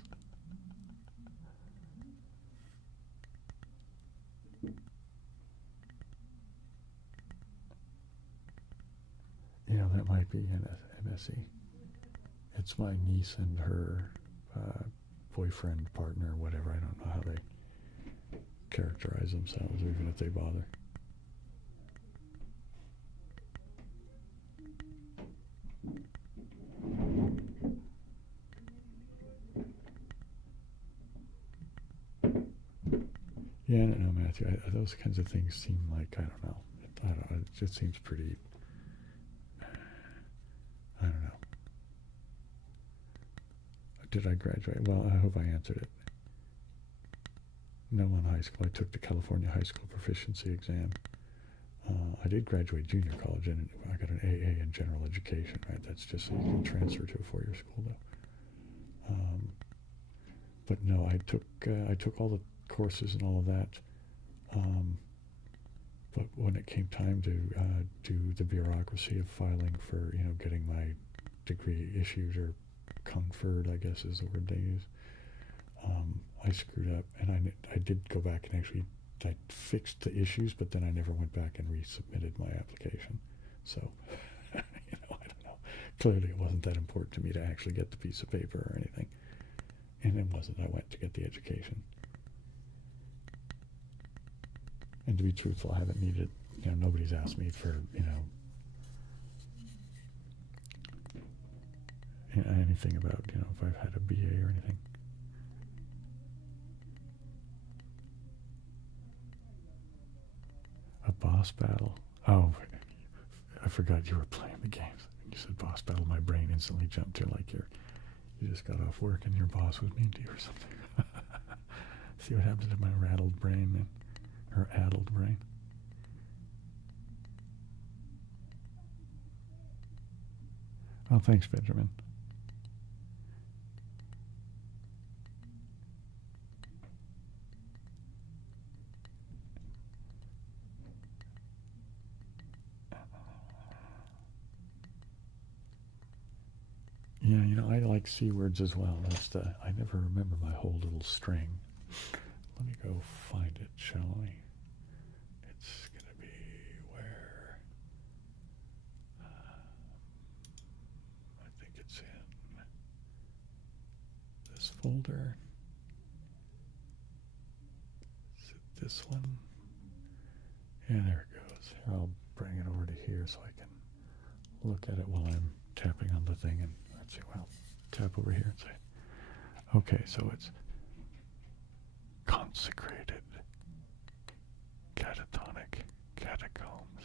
That might be an MSc. It's my niece and her boyfriend, partner, whatever. I don't know how they characterize themselves, or even if they bother. Yeah, I don't know, Matthew. Those kinds of things seem like, I don't know. It just seems pretty, I don't know. Did I graduate? Well, I hope I answered it. No, in high school. I took the California High School Proficiency Exam. I did graduate junior college, and I got an AA in general education, right? That's just so you can transfer to a four-year school, though. But no, I took all the courses and all of that. But when it came time to do the bureaucracy of filing for, getting my degree issued or conferred, I guess is the word they use, I screwed up, and I did go back and actually I fixed the issues, but then I never went back and resubmitted my application. So, I don't know. Clearly it wasn't that important to me to actually get the piece of paper or anything. And it wasn't. I went to get the education. And to be truthful, I haven't needed, nobody's asked me for, anything about, if I've had a BA or anything. A boss battle? Oh, I forgot you were playing the games. You said boss battle, my brain instantly jumped to like you just got off work and your boss was mean to you or something. See what happens to my rattled brain, man. Or addled brain. Oh, thanks, Benjamin. Yeah, I like C words as well. I never remember my whole little string. Let me go find it, shall we? It's going to be where? I think it's in this folder. Is it this one? Yeah, there it goes. Here, I'll bring it over to here so I can look at it while I'm tapping on the thing. And let's see, well, tap over here and say, okay, so it's consecrated catatonic catacombs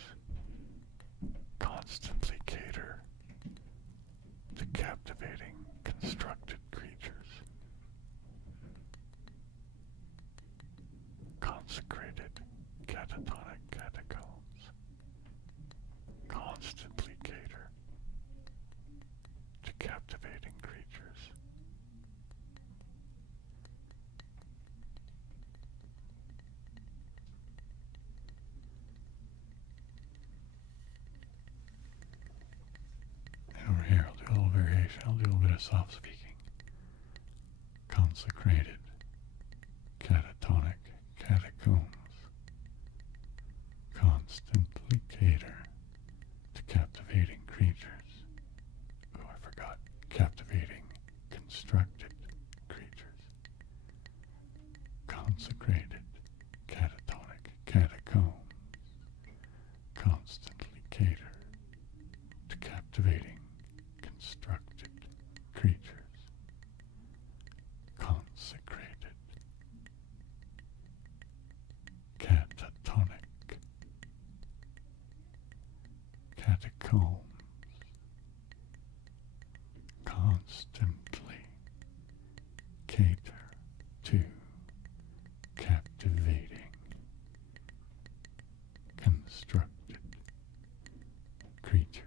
constantly cater to captivating constructed creatures. Consecrated catatonic catacombs constantly cater to captivating creatures. And over here, I'll do a little variation. I'll do a little bit of soft speaking. Consecrated catatonic catacombs constantly cater to captivating creatures. Oh, I forgot. Captivating constructed creatures. Consecrated catatonic catacombs constantly cater to captivating constructed creatures. Consecrated catatonic catacombs constantly cater to captivating constructed creatures.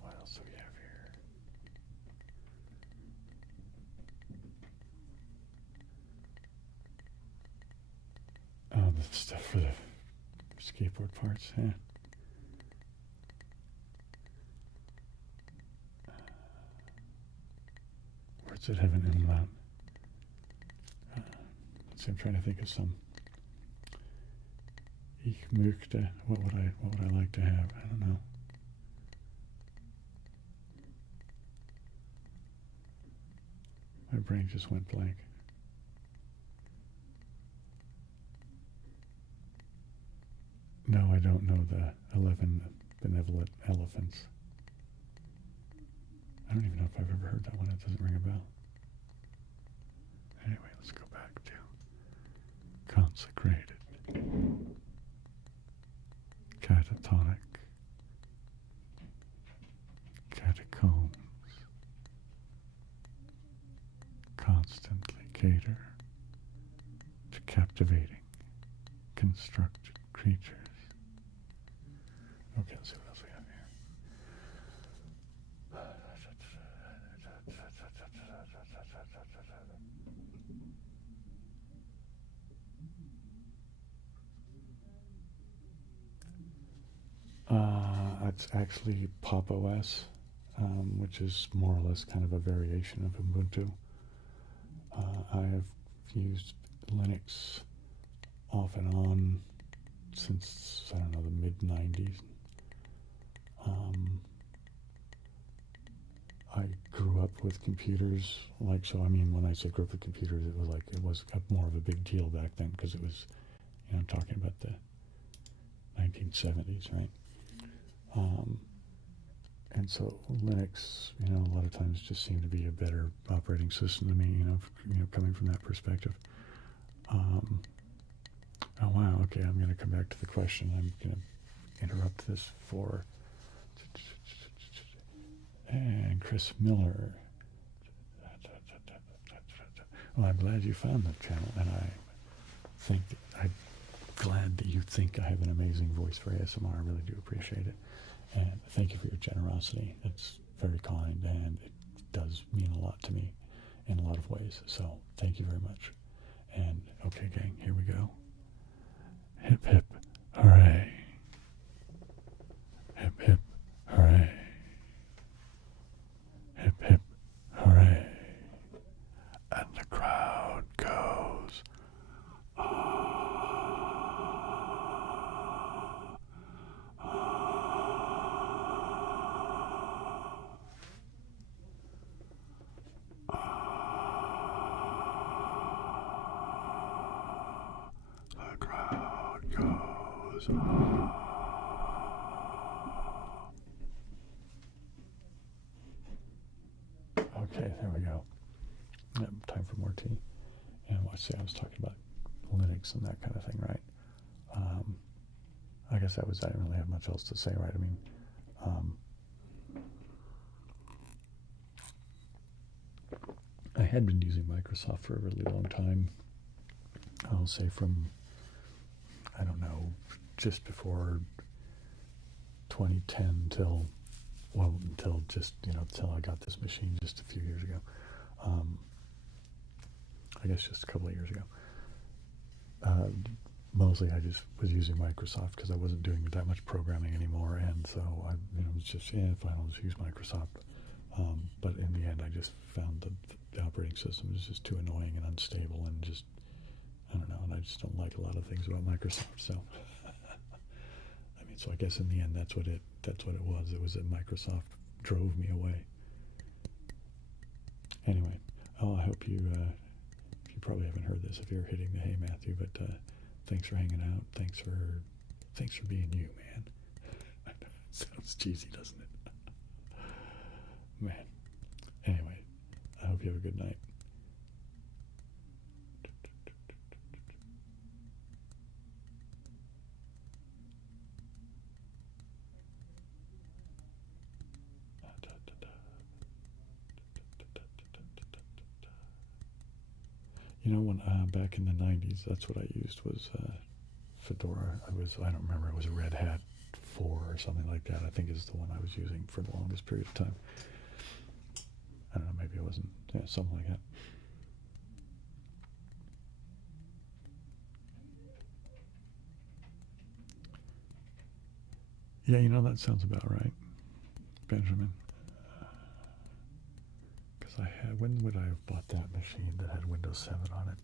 What else do we have here? Oh, the stuff for the skateboard parts, yeah. Words that have an umlaut. Let's see, I'm trying to think of some. Ich möchte. What would I like to have? I don't know. My brain just went blank. No, I don't know the 11 benevolent elephants. I don't even know if I've ever heard that one. It doesn't ring a bell. Anyway, let's go back to consecrated catatonic catacombs constantly cater to captivating constructed creatures. Okay, let's see what else we have here. It's actually Pop OS, which is more or less kind of a variation of Ubuntu. I have used Linux off and on since, I don't know, the mid-90s. I grew up with computers, so I mean, when I say grew up with computers, it was more of a big deal back then, because it was, I'm talking about the 1970s, right? And so Linux, a lot of times just seemed to be a better operating system to me, coming from that perspective. Oh wow, okay, I'm going to come back to the question. I'm going to interrupt this for, and Chris Miller. Well, I'm glad you found the channel, and I'm glad that you think I have an amazing voice for ASMR. I really do appreciate it. And thank you for your generosity. It's very kind, and it does mean a lot to me in a lot of ways. So thank you very much. And okay, gang, here we go. Hip hip hooray. Hip hip hooray. Hip hip hooray. And the crowd goes, the goes. Okay, there we go. Yep, time for more tea. And I was talking about Linux and that kind of thing, right? I guess I didn't really have much else to say, right? I mean, I had been using Microsoft for a really long time. I'll say from, I don't know, just before 2010 until just, until I got this machine just a few years ago. I guess just a couple of years ago. Mostly I just was using Microsoft because I wasn't doing that much programming anymore, and so I was just, fine, I'll just use Microsoft. But in the end, I just found that the operating system is just too annoying and unstable, and just, I don't know, and I just don't like a lot of things about Microsoft. So, I mean, so I guess in the end, that's what it was. It was that Microsoft drove me away. Anyway, I hope you probably haven't heard this if you're hitting the hay, Matthew, but thanks for hanging out. Thanks for being you, man. Sounds cheesy, doesn't it? Man. Anyway, I hope you have a good night. When back in the 90s, that's what I used was Fedora. I don't remember, it was a Red Hat 4 or something like that. I think is the one I was using for the longest period of time. I don't know, maybe it wasn't, something like that. Yeah, that sounds about right, Benjamin. When would I have bought that machine that had Windows 7 on it?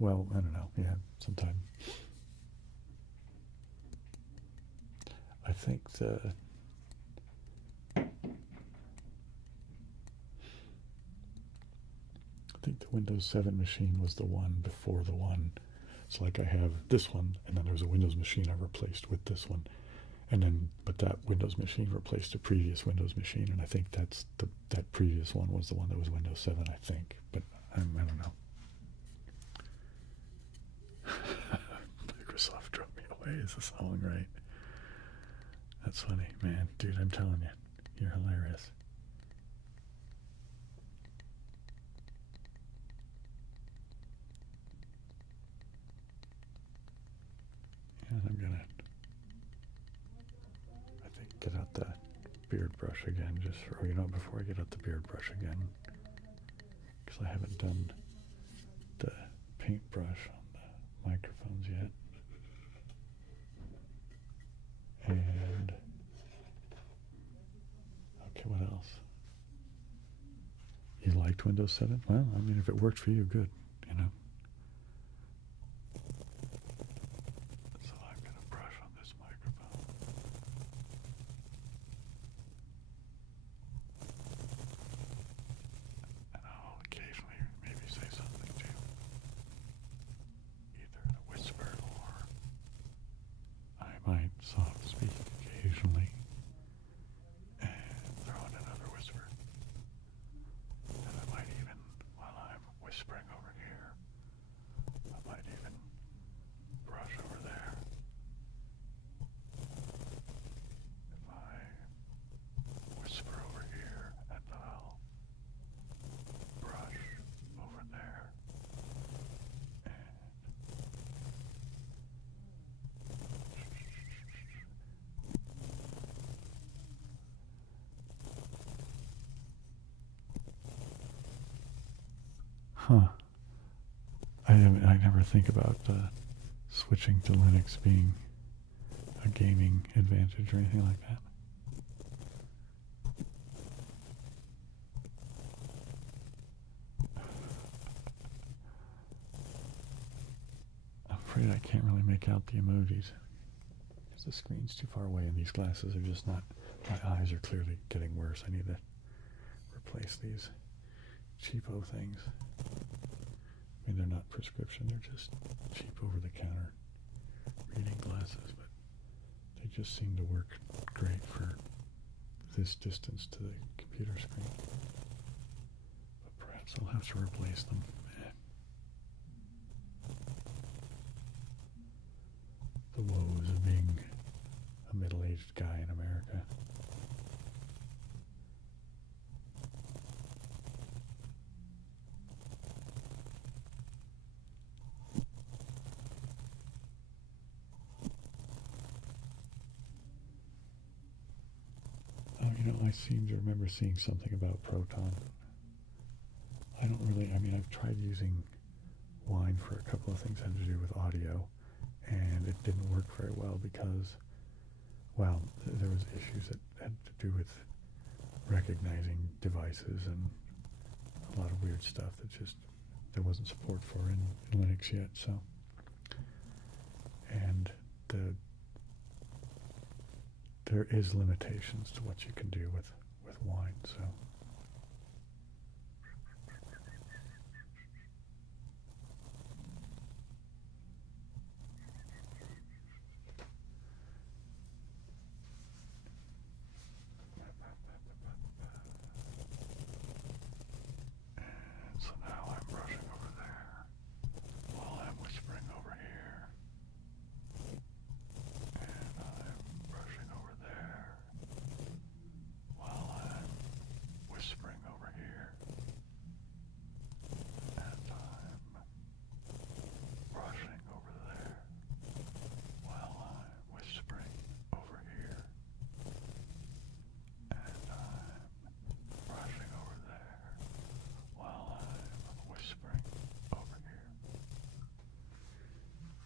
Well, I don't know, sometime. I think the Windows 7 machine was the one before the one. So like I have this one, and then there's a Windows machine I replaced with this one. And then, but that Windows machine replaced a previous Windows machine, and I think that previous one was the one that was Windows 7, I think. But I don't know. Microsoft drove me away is the song, right? That's funny, man. Dude, I'm telling you, you're hilarious. And I'm gonna, I think, get out the beard brush again, just for, before I get out the beard brush again, because I haven't done the paintbrush on the microphones yet. And, okay, what else? You liked Windows 7? Well, I mean, if it worked for you, good, So I'm going to brush on this microphone. And I'll occasionally maybe say something too. Either in a whisper or I might soft speak occasionally and throw in another whisper. And I might even, while I'm whispering over here, I might even brush over there. If I whisper over here, and I'll brush over there. Huh. I never think about switching to Linux being a gaming advantage or anything like that. I'm afraid I can't really make out the emojis because the screen's too far away and these glasses are just not, my eyes are clearly getting worse. I need to replace these cheapo things. I mean, they're not prescription, they're just cheap over-the-counter reading glasses, but They just seem to work great for this distance to the computer screen. But perhaps I'll have to replace them. The woes of being a middle-aged guy in America. Oh, you know, I seem to remember seeing something about Proton. I don't really, I mean, I've tried using Wine for a couple of things that had to do with audio, and it didn't work very well because, well, there was issues that had to do with recognizing devices and a lot of weird stuff that just there wasn't support for in Linux yet. So, and there is limitations to what you can do with Wine. So. So now I'm brushing over there while I'm whispering over here. And I'm brushing over there while I'm whispering over here. And I'm brushing over there while I'm whispering over here. And I'm brushing over there while I'm whispering over here.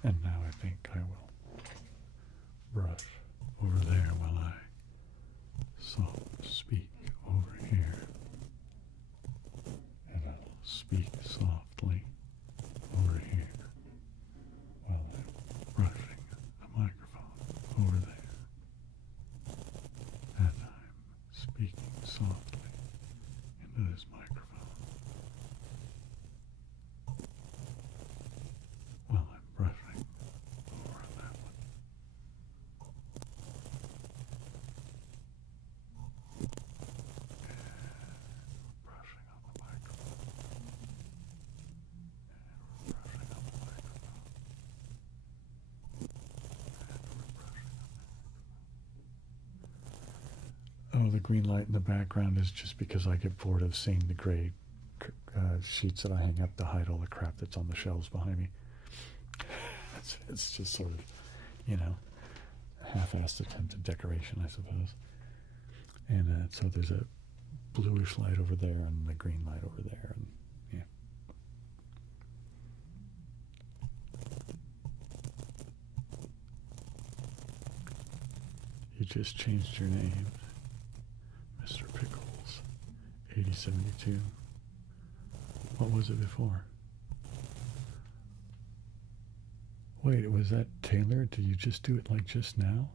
And now I think I will brush over there while I speak over here. And I'll speak softly over here while I'm brushing the microphone over there. And I'm speaking softly into this microphone while I'm brushing over that one. And we're brushing on the microphone. And we're brushing on the microphone. And we're brushing on the. Oh, the green light in the background is just because I get bored of seeing the gray sheets that I hang up to hide all the crap that's on the shelves behind me. It's just sort of, you know, half-assed attempt at decoration, I suppose. And so there's a bluish light over there and the green light over there, and yeah. You just changed your name, Mr. Pickles, 8072. What was it before? Wait, was that Taylor? Did you just do it like just now?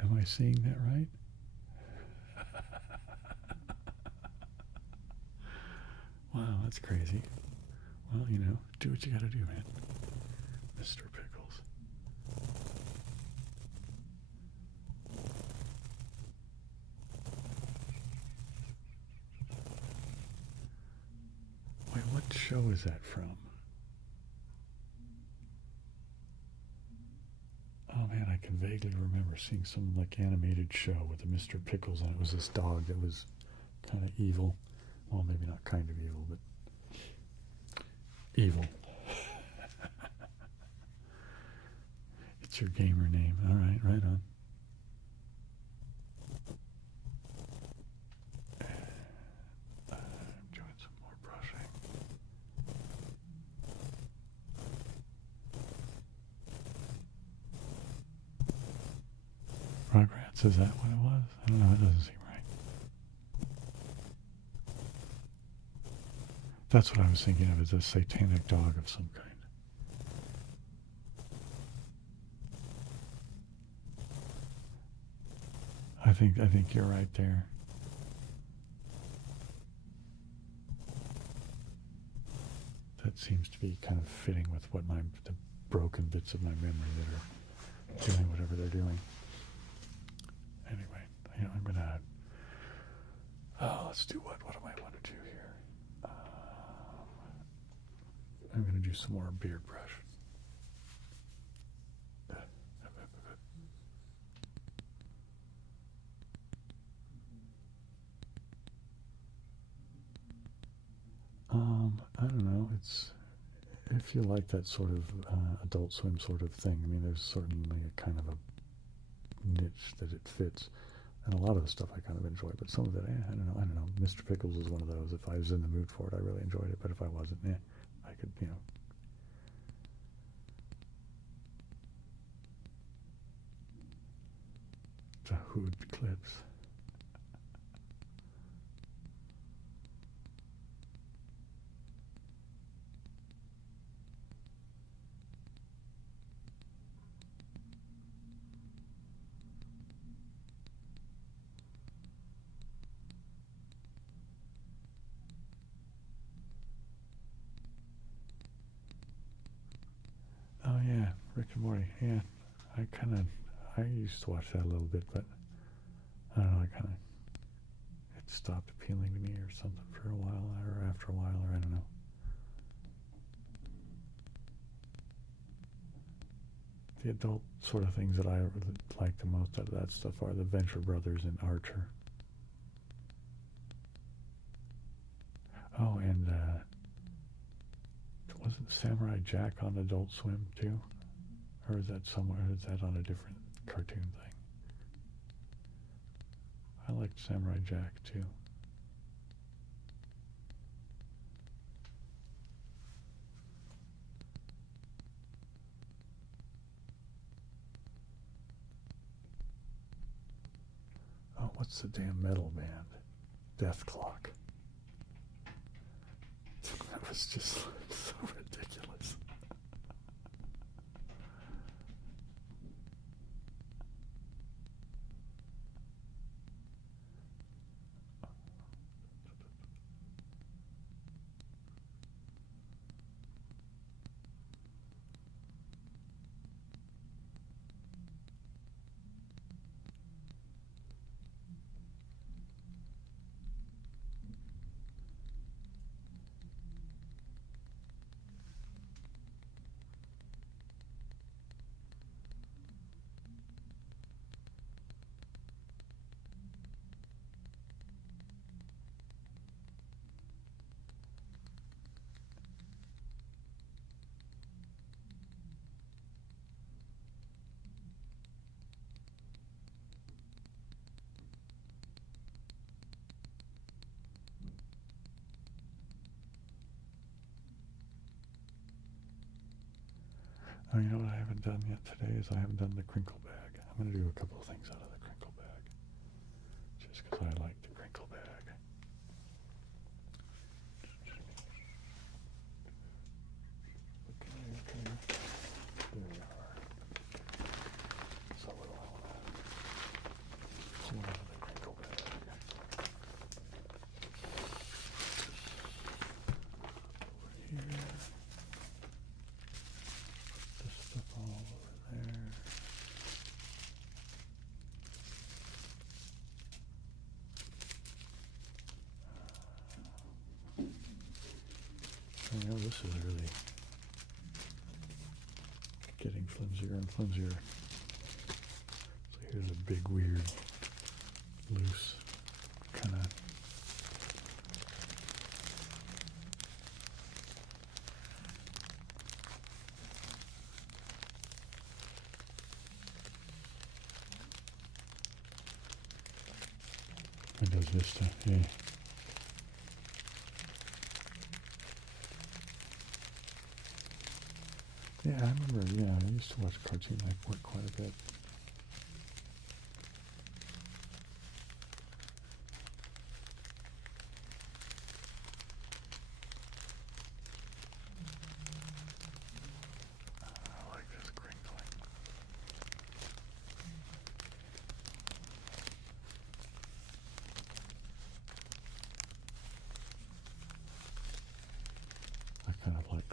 Am I seeing that right? Wow, that's crazy. Well, you know, do what you gotta do, man. Mr. Pickles. Wait, what show is that from? Oh man, I can vaguely remember seeing some like animated show with a Mr. Pickles, and it was this dog that was kind of evil. Well, maybe not kind of evil, but evil. It's your gamer name. All right, right on. I'm doing some more brushing. Rugrats, is that what it was? I don't know, it doesn't seem right. That's what I was thinking of, as a satanic dog of some kind. I think you're right there. that seems to be kind of fitting with what the broken bits of my memory that are doing whatever they're doing. Anyway, I'm gonna. Let's do what? What do I want to do here? I'm gonna do some more beard brush. I don't know. It's if you like that sort of Adult Swim sort of thing. I mean, there's certainly a kind of a niche that it fits, and a lot of the stuff I kind of enjoy. But some of it, I don't know. Mr. Pickles is one of those. If I was in the mood for it, I really enjoyed it. But if I wasn't, I could, The hood clips. Oh yeah, Rick and Morty. Yeah, I used to watch that a little bit, but I don't know. It stopped appealing to me or something for a while, or after a while, or I don't know. The adult sort of things that I like the most out of that stuff are the Venture Brothers and Archer. Oh, and wasn't Samurai Jack on Adult Swim too? Or is that somewhere? Is that on a different cartoon thing? I liked Samurai Jack too. Oh, what's the damn metal band? Death Clock. That was just so ridiculous. Oh, you know what I haven't done yet today is I haven't done the crinkle bag. I'm going to do a couple of things out of the crinkle bag. Just because I like the crinkle bag. Okay. There we are. So what do I want to pull out of the crinkle bag? Over here. All over there. This is really getting flimsier and flimsier. So here's a big, weird, loose kind of. Windows Vista, yeah. Yeah, I remember, I used to watch Cartoon Network quite a bit. I like this crinkling. I kind of like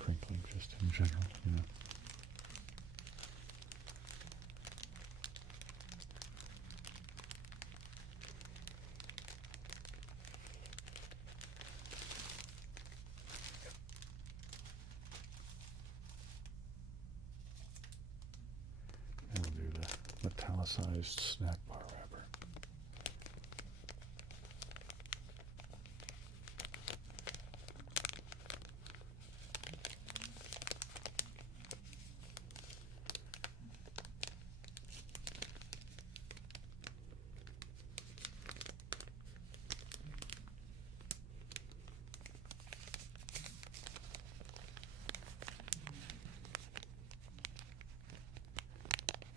italicized snack bar wrapper.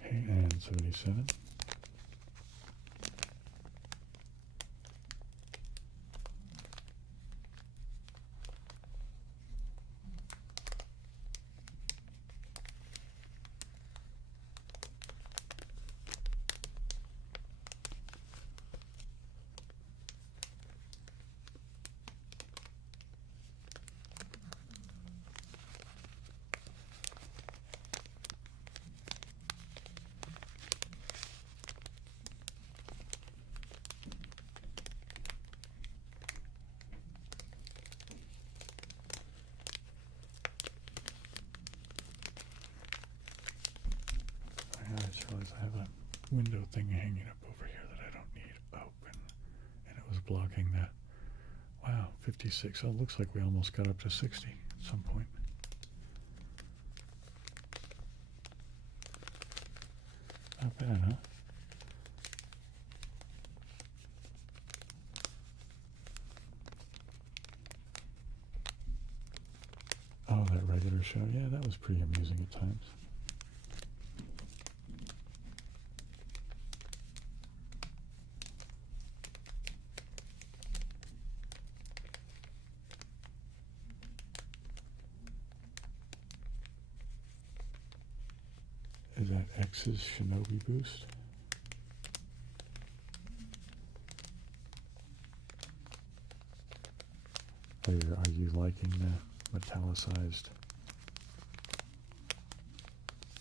Okay, and 77. I just realized I have a window thing hanging up over here that I don't need open, and it was blocking that. Wow, 56. Oh, it looks like we almost got up to 60 at some point. Not bad, huh? Oh, that regular show. Yeah, that was pretty amusing at times. Is that X's Shinobi boost? Are you liking the metallicized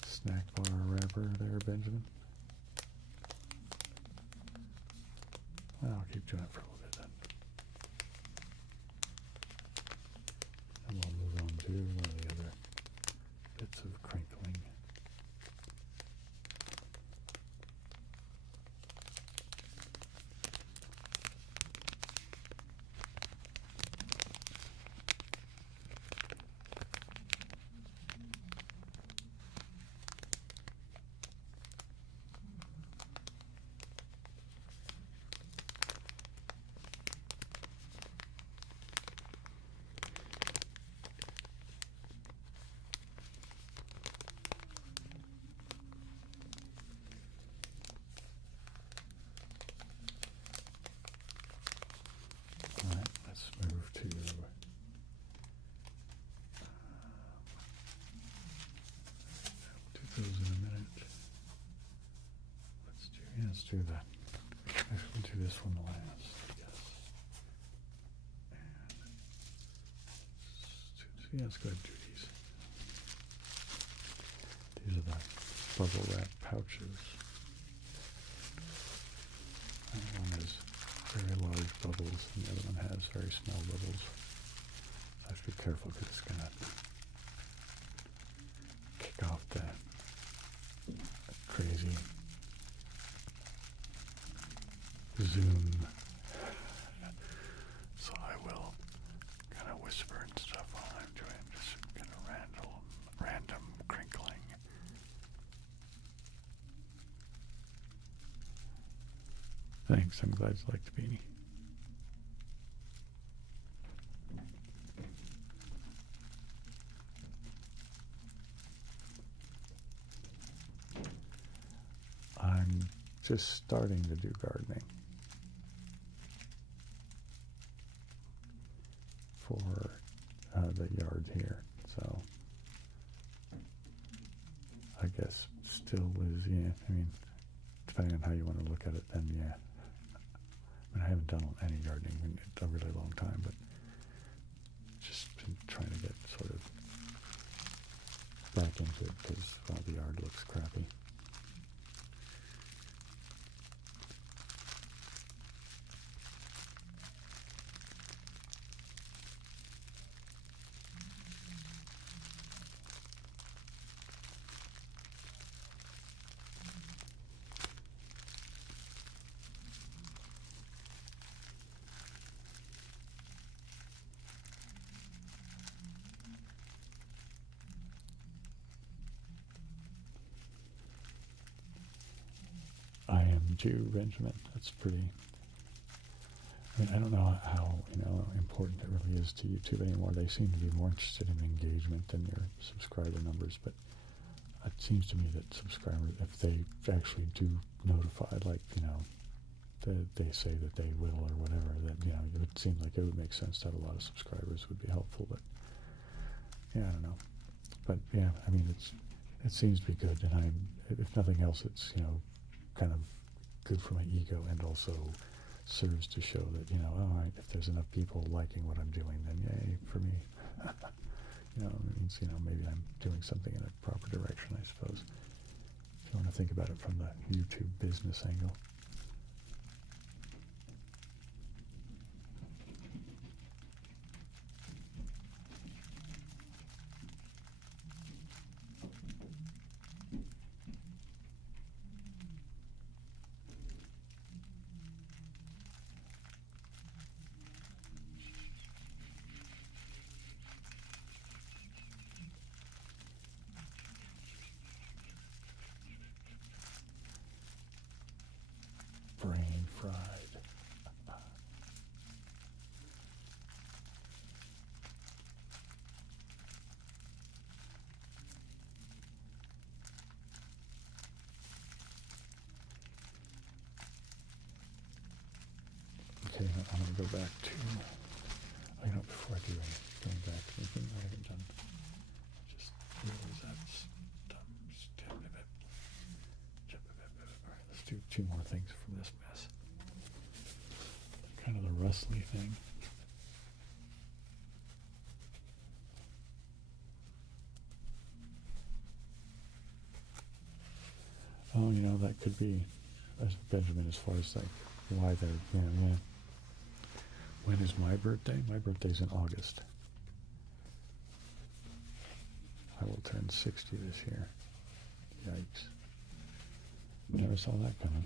snack bar wrapper there, Benjamin? Well, I'll keep doing it for a little bit then. And we'll move on to one of the other bits of crinkling. Alright, let's move to those in a minute. Let's do that. Actually, we'll do this one last, I guess. And let's go ahead and do these. These are the bubble wrap pouches. One has very large bubbles, and the other one has very small bubbles. I have to be careful because it's going to kick off the crazy zoom. So I will kind of whisper and stuff while I'm doing just kind of random crinkling. Thanks, I'm glad you liked the beanie. I'm just starting to do gardening for the yard here, so I guess still is, yeah, I mean, depending on how you want to look at it, then yeah. I mean, I haven't done any gardening in a really long time, but just been trying to get sort of back into it because, well, the yard looks crappy. question too, Benjamin. That's pretty. I mean, I don't know how important it really is to YouTube anymore. They seem to be more interested in engagement than your subscriber numbers, but it seems to me that subscribers, if they actually do notify, like they say that they will or whatever, that it would seem like it would make sense to have a lot of subscribers would be helpful. But yeah, I don't know. But yeah, I mean, it seems to be good, and if nothing else, it's kind of good for my ego, and also serves to show that all right, if there's enough people liking what I'm doing, then yay for me. It means maybe I'm doing something in a proper direction, I suppose. If you want to think about it from the YouTube business angle. Brain fried. Okay, I'm going to go back to, before I do anything, going back to anything I haven't done, just realize that's done. Alright, let's do 2 more things from this mess. Kind of the rustly thing. Oh, that could be, as Benjamin, as far as like why they're, yeah. When is my birthday? My birthday's in August. I will turn 60 this year. Yikes. Never saw that coming.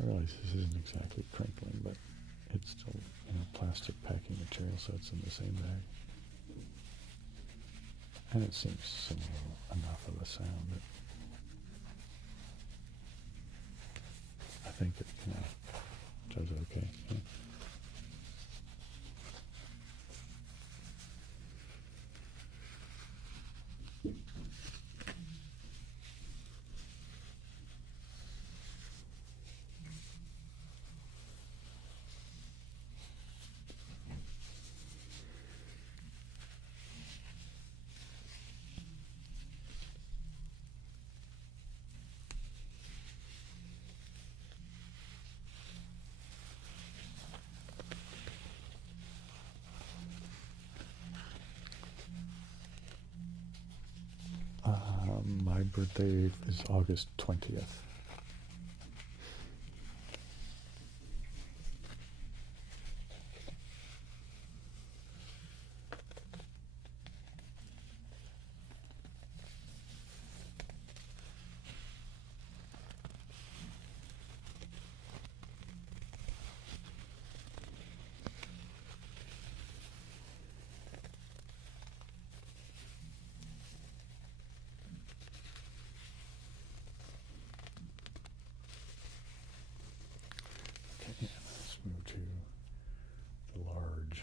I realize this isn't exactly crinkling, but it's still, plastic packing material, so it's in the same bag. And it seems similar enough of a sound that I think it, does okay. Yeah. My birthday is August 20th. Let's move to the large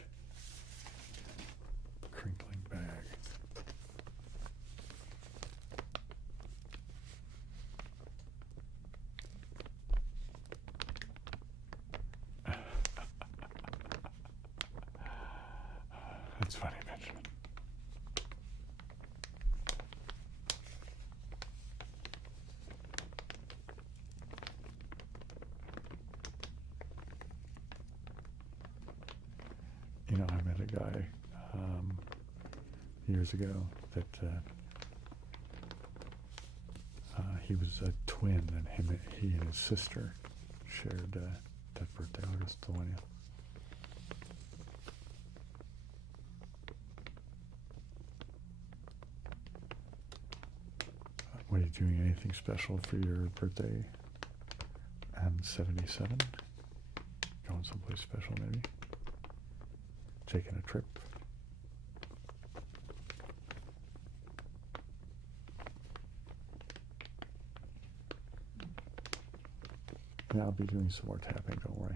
crinkling bag. That's funny, Benjamin. I met a guy years ago that he was a twin, and he and his sister shared that birthday, August 20th. What are you doing? Anything special for your birthday? I'm 77. Going someplace special, maybe? Taking a trip? Yeah, I'll be doing some more tapping, don't worry.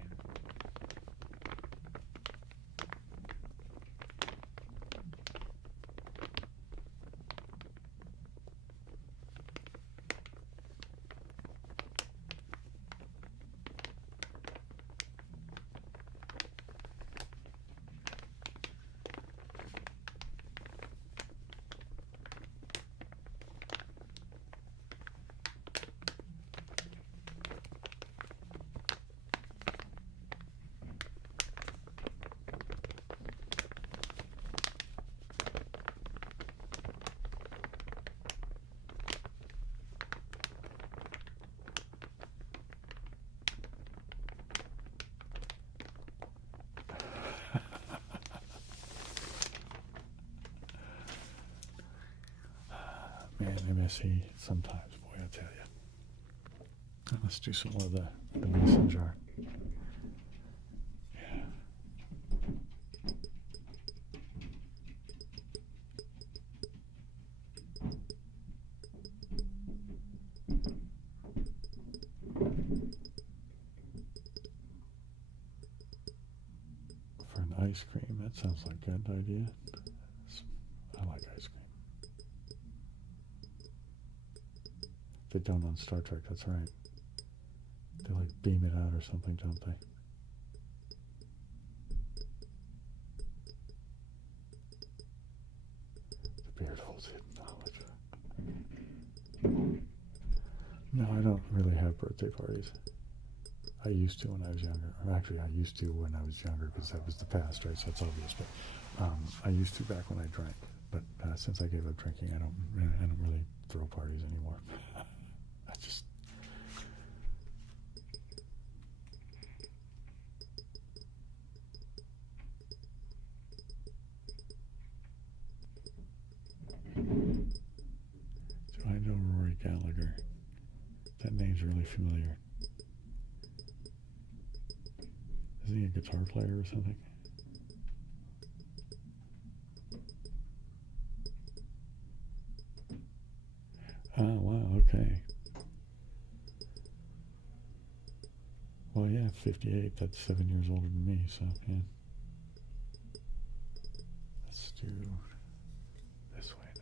Man, MSE sometimes, boy, I tell you. Let's do some more of the mason jar. Yeah. For an ice cream, that sounds like a good idea. I like ice cream. They don't on Star Trek, that's right. They like beam it out or something, don't they? The beard holds hidden knowledge. No, I don't really have birthday parties. I used to when I was younger. Or actually, I used to when I was younger because that was the past, right? So it's obvious. But I used to back when I drank. But since I gave up drinking, I don't really throw parties anymore. I just. Do I know Rory Gallagher? That name's really familiar. Isn't he a guitar player or something? Oh, wow, okay. Well, yeah, 58. That's 7 years older than me, so, yeah. Let's do this way now.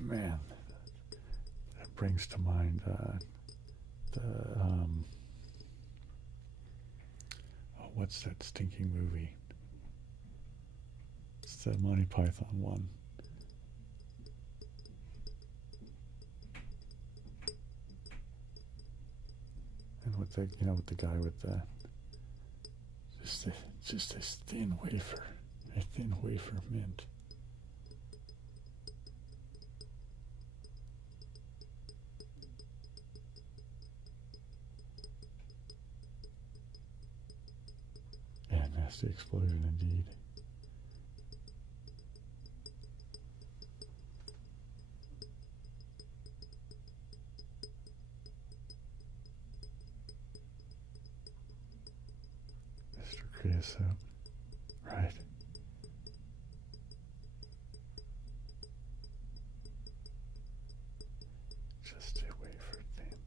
Man, that brings to mind what's that stinking movie? It's the Monty Python one. And with the, with the guy with the just this thin wafer, a thin wafer mint. Yeah, nasty explosion indeed. Mr. Creosote, right? Just a wafer thin.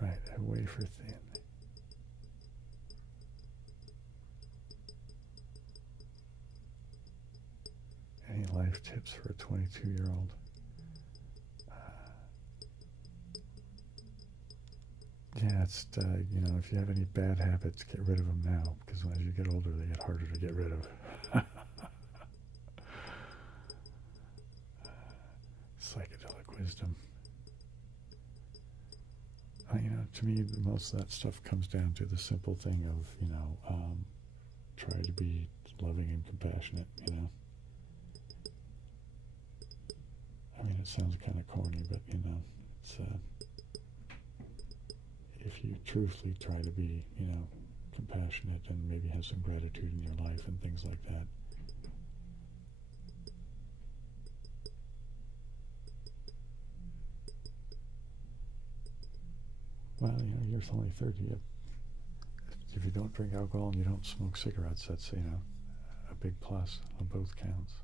Right, a wafer thin. Any life tips for a 22-year-old? Yeah, it's, if you have any bad habits, get rid of them now, because as you get older, they get harder to get rid of. Psychedelic wisdom. To me, most of that stuff comes down to the simple thing of, try to be loving and compassionate, I mean, it sounds kind of corny, but, it's, if you truthfully try to be, compassionate and maybe have some gratitude in your life and things like that. Well, you're only 30. If you don't drink alcohol and you don't smoke cigarettes, that's, a big plus on both counts.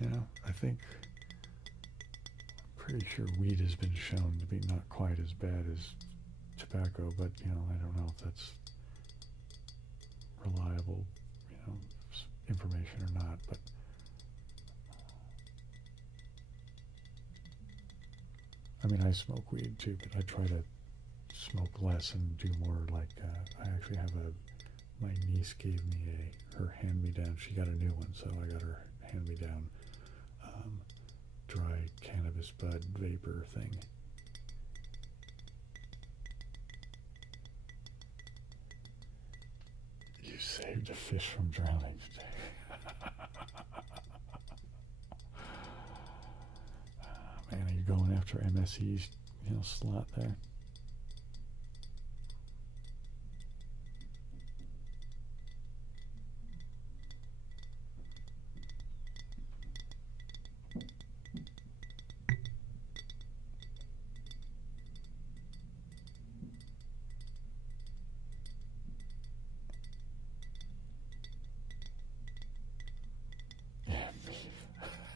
Well, I think, I'm pretty sure weed has been shown to be not quite as bad as tobacco, but, I don't know if that's reliable, information or not, but I mean, I smoke weed too, but I try to smoke less and do more like, I actually have my niece gave me her hand-me-down. She got a new one, so I got her hand-me-down dry cannabis bud vapor thing. You saved a fish from drowning today. Man, are you going after MSE's, slot there?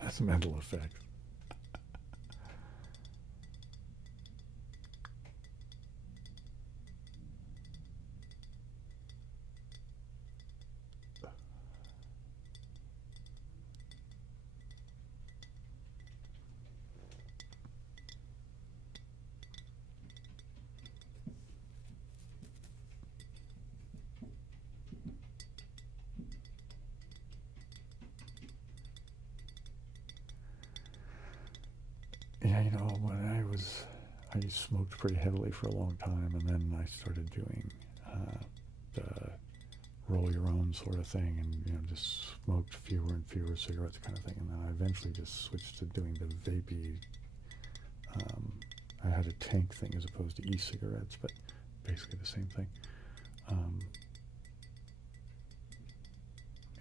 That's a mental effect. Yeah, when I smoked pretty heavily for a long time, and then I started doing the roll your own sort of thing, and just smoked fewer and fewer cigarettes kind of thing, and then I eventually just switched to doing the vapey. I had a tank thing as opposed to e-cigarettes, but basically the same thing.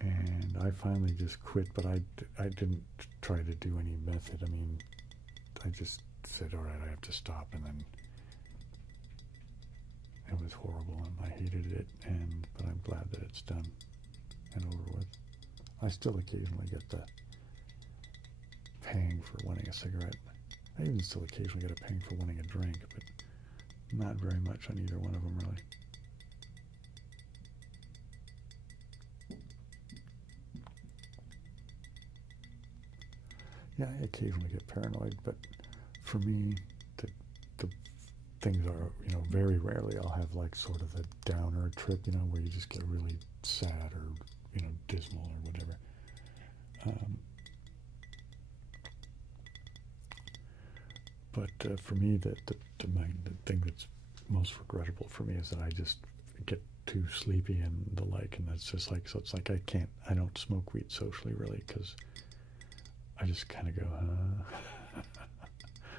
And I finally just quit, but I didn't try to do any method. I mean, I just said, all right, I have to stop, and then it was horrible, and I hated it, but I'm glad that it's done and over with. I still occasionally get the pang for wanting a cigarette. I even still occasionally get a pang for wanting a drink, but not very much on either one of them, really. Yeah, I occasionally get paranoid, but for me, the things are, very rarely I'll have like sort of a downer trip, where you just get really sad or, dismal or whatever. But for me, the thing that's most regrettable for me is that I just get too sleepy and the like, and that's just like, so it's like I don't smoke weed socially really, because I just kind of go, I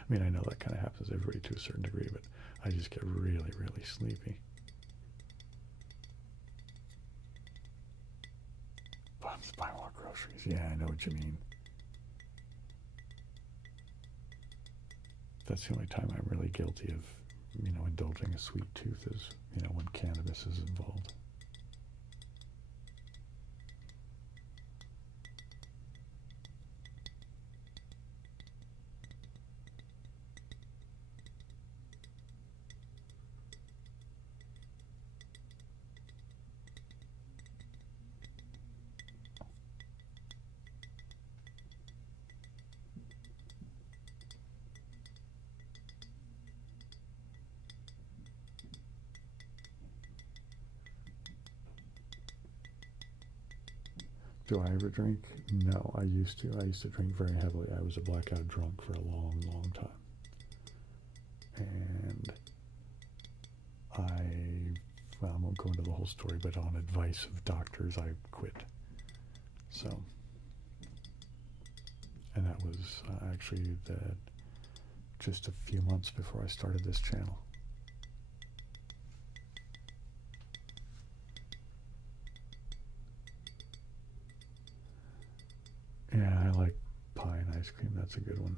mean, I know that kind of happens to everybody to a certain degree, but I just get really, really sleepy. Let's buy more groceries. Yeah, I know what you mean. That's the only time I'm really guilty of, indulging a sweet tooth is, when cannabis is involved. Do I ever drink? No, I used to. I used to drink very heavily. I was a blackout drunk for a long, long time. And well, I won't go into the whole story, but on advice of doctors, I quit. So, and that was actually just a few months before I started this channel. Yeah, I like pie and ice cream. That's a good one.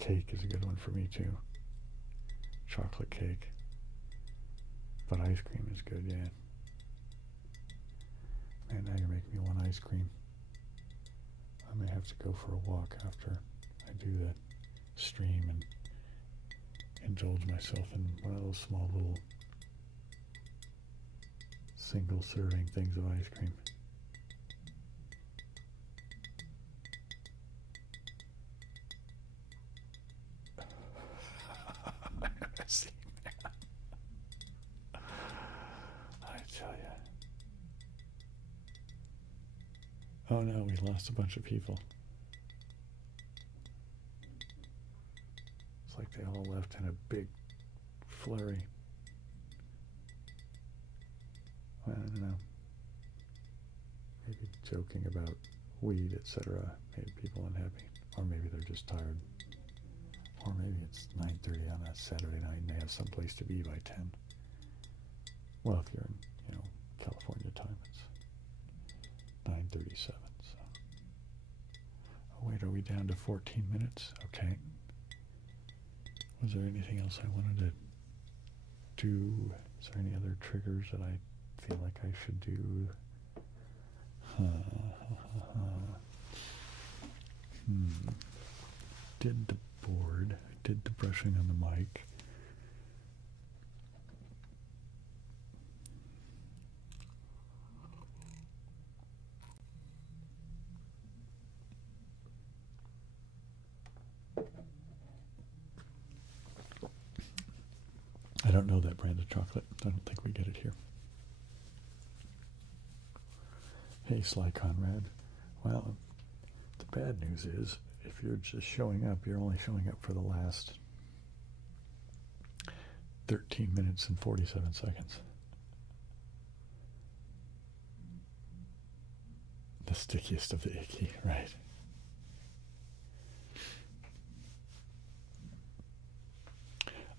Cake is a good one for me too. Chocolate cake. But ice cream is good, yeah. Man, now you're making me want ice cream. I may have to go for a walk after I do the stream and indulge myself in one of those small little single serving things of ice cream. See, man. I tell you. Oh no, we lost a bunch of people. It's like they all left in a big flurry. I don't know. Maybe joking about weed, etc. made people unhappy. Or maybe they're just tired. Or maybe it's 9:30 on a Saturday night and they have someplace to be by 10. Well, if you're in, California time, it's 9:37. So. Oh wait, are we down to 14 minutes? Okay. Was there anything else I wanted to do? Is there any other triggers that I feel like I should do? Did the board, did the brushing on the mic. I don't know that brand of chocolate. I don't think we get it here. Hey, Sly Conrad. Well, the bad news is, if you're just showing up, you're only showing up for the last 13 minutes and 47 seconds. The stickiest of the icky, right?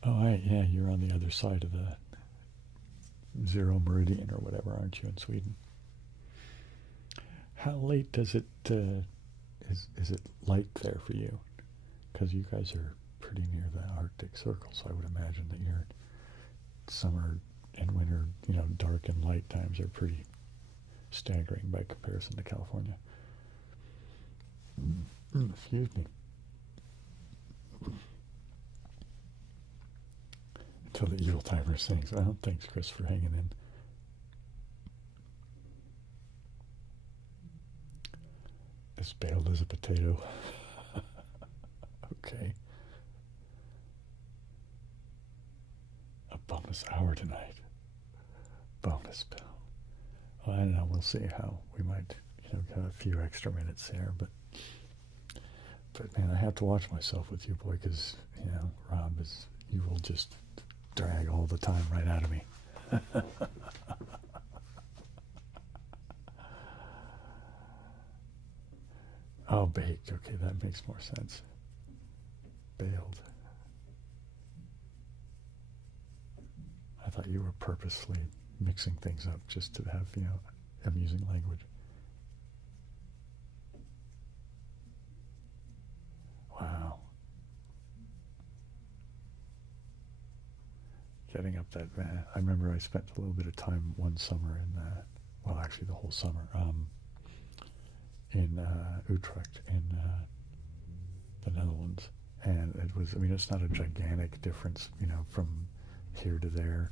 Oh, yeah, you're on the other side of the zero meridian or whatever, aren't you, in Sweden? How late does it, is it light there for you? Because you guys are pretty near the Arctic Circle, so I would imagine that your summer and winter, dark and light times are pretty staggering by comparison to California. Excuse me. Until the evil timer sings. Well, thanks, Chris, for hanging in. As bailed as a potato. Okay. A bonus hour tonight. Bonus bill. Well, I don't know. We'll see how we might, get a few extra minutes there. But man, I have to watch myself with you, boy, because, Rob you will just drag all the time right out of me. Oh, baked. Okay, that makes more sense. Bailed. I thought you were purposely mixing things up just to have, amusing language. Wow. Getting up that, I remember I spent a little bit of time one summer in, well, actually the whole summer, in Utrecht in the Netherlands. And it was, it's not a gigantic difference, from here to there,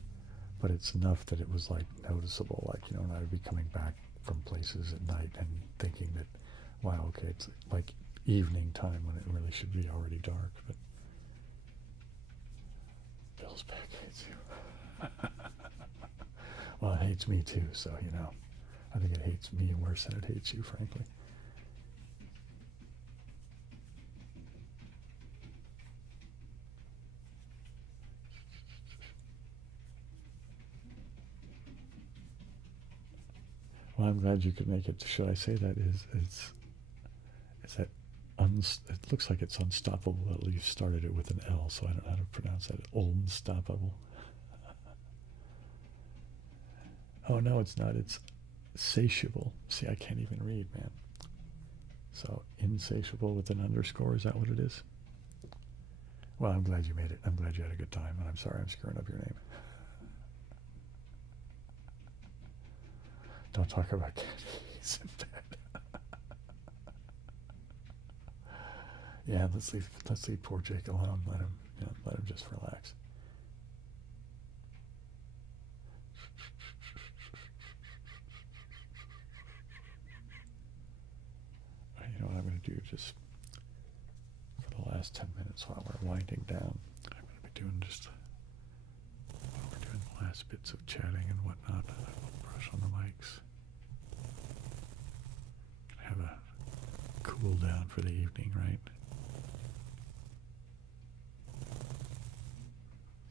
but it's enough that it was like noticeable, and I'd be coming back from places at night and thinking that, wow, okay, it's like evening time when it really should be already dark. But Bill's back hates you. Well, it hates me too, so, you know, I think it hates me worse than it hates you, frankly. Well, I'm glad you could make it. Should I say that is that it looks like it's unstoppable. At least you started it with an L, so I don't know how to pronounce that. Unstoppable. Oh no, it's not. It's satiable. See, I can't even read, man. So insatiable with an underscore. Is that what it is? Well, I'm glad you made it. I'm glad you had a good time, and I'm sorry I'm screwing up your name. Don't talk about candies in bed. Yeah, let's leave poor Jake alone. Let him just relax. You know what I'm going to do? Just for the last 10 minutes while we're winding down, I'm going to be doing just while we're doing the last bits of chatting and whatnot. I will brush on the mics. Have a cool down for the evening, right?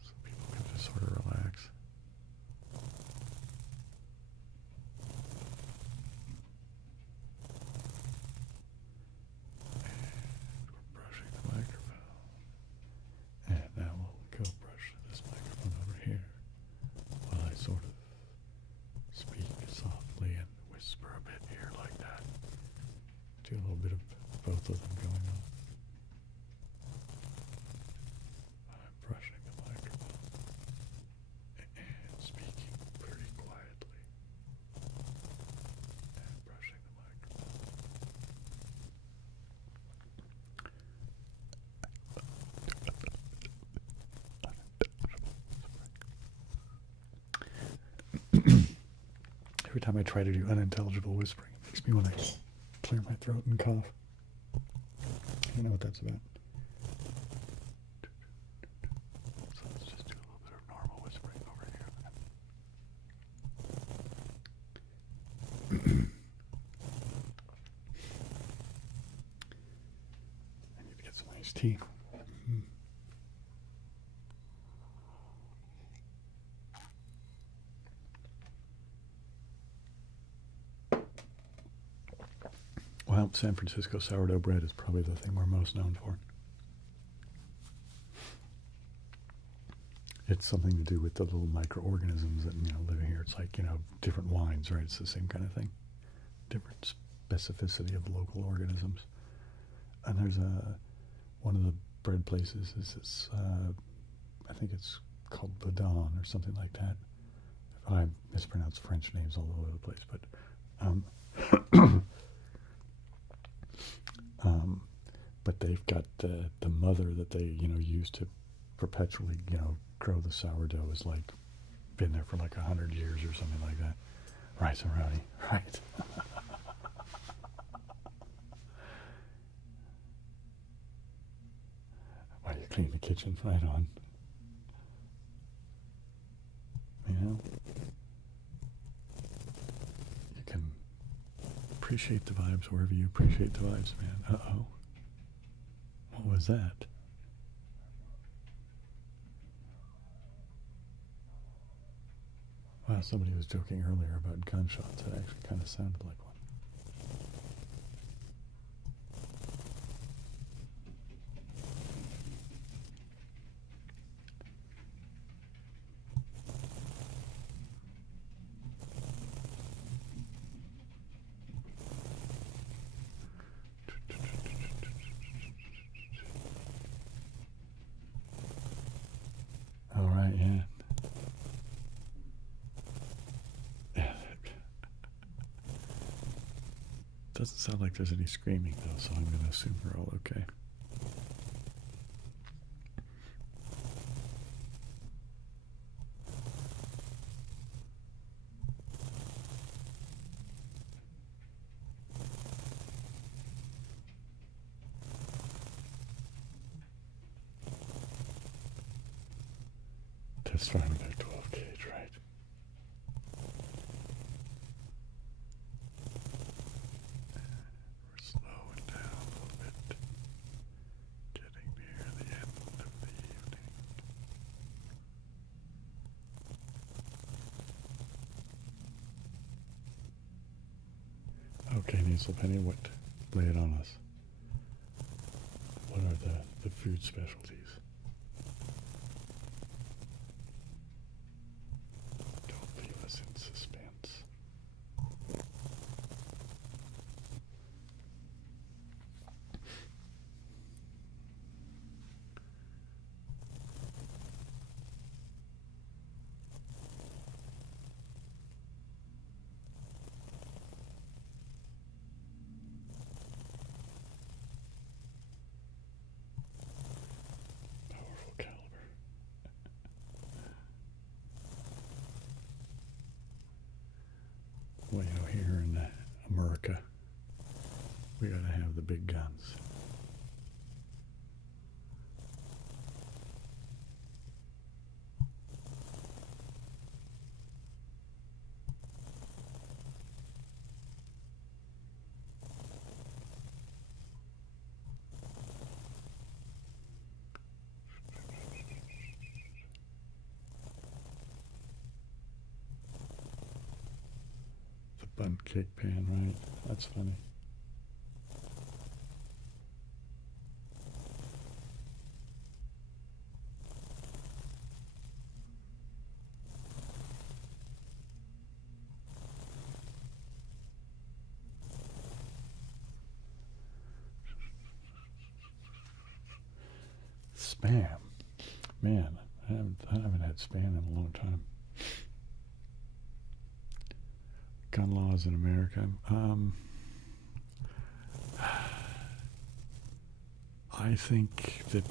So people can just sort of relax. And we're brushing the microphone. And now we'll go brush this microphone over here while I sort of speak softly and whisper a bit here like that. Do a little bit of both of them going on. I'm brushing the microphone and speaking pretty quietly. And brushing the microphone. Every time I try to do unintelligible whispering, it makes me want to clear my throat and cough. I don't know what that's about. So let's just do a little bit of normal whispering over here. I need to get some iced tea. Well, San Francisco sourdough bread is probably the thing we're most known for. It's something to do with the little microorganisms that, live here. It's like, different wines, right? It's the same kind of thing. Different specificity of local organisms. And there's one of the bread places is this, I think it's called Badon or something like that. I mispronounce French names all over the place, but but they've got the mother that they use to perpetually grow the sourdough is like been there for like 100 years or something like that. Right, so Rowdy, right. While you clean the kitchen, right on. You can appreciate the vibes wherever you appreciate the vibes, man. Uh-oh. What was that? Wow, somebody was joking earlier about gunshots. It actually kind of sounded like one. All right, yeah. Doesn't sound like there's any screaming though, so I'm going to assume we're all okay. Test running their 12 gauge, right? Okay, Hazel Penny, what? Lay it on us. What are the food specialties? Don't leave us in suspense. Powerful caliber. Well, here in America, we gotta have the big guns. The bundt cake pan, right? That's funny. Spam. Man, I haven't had spam in a long time. Gun laws in America. I think that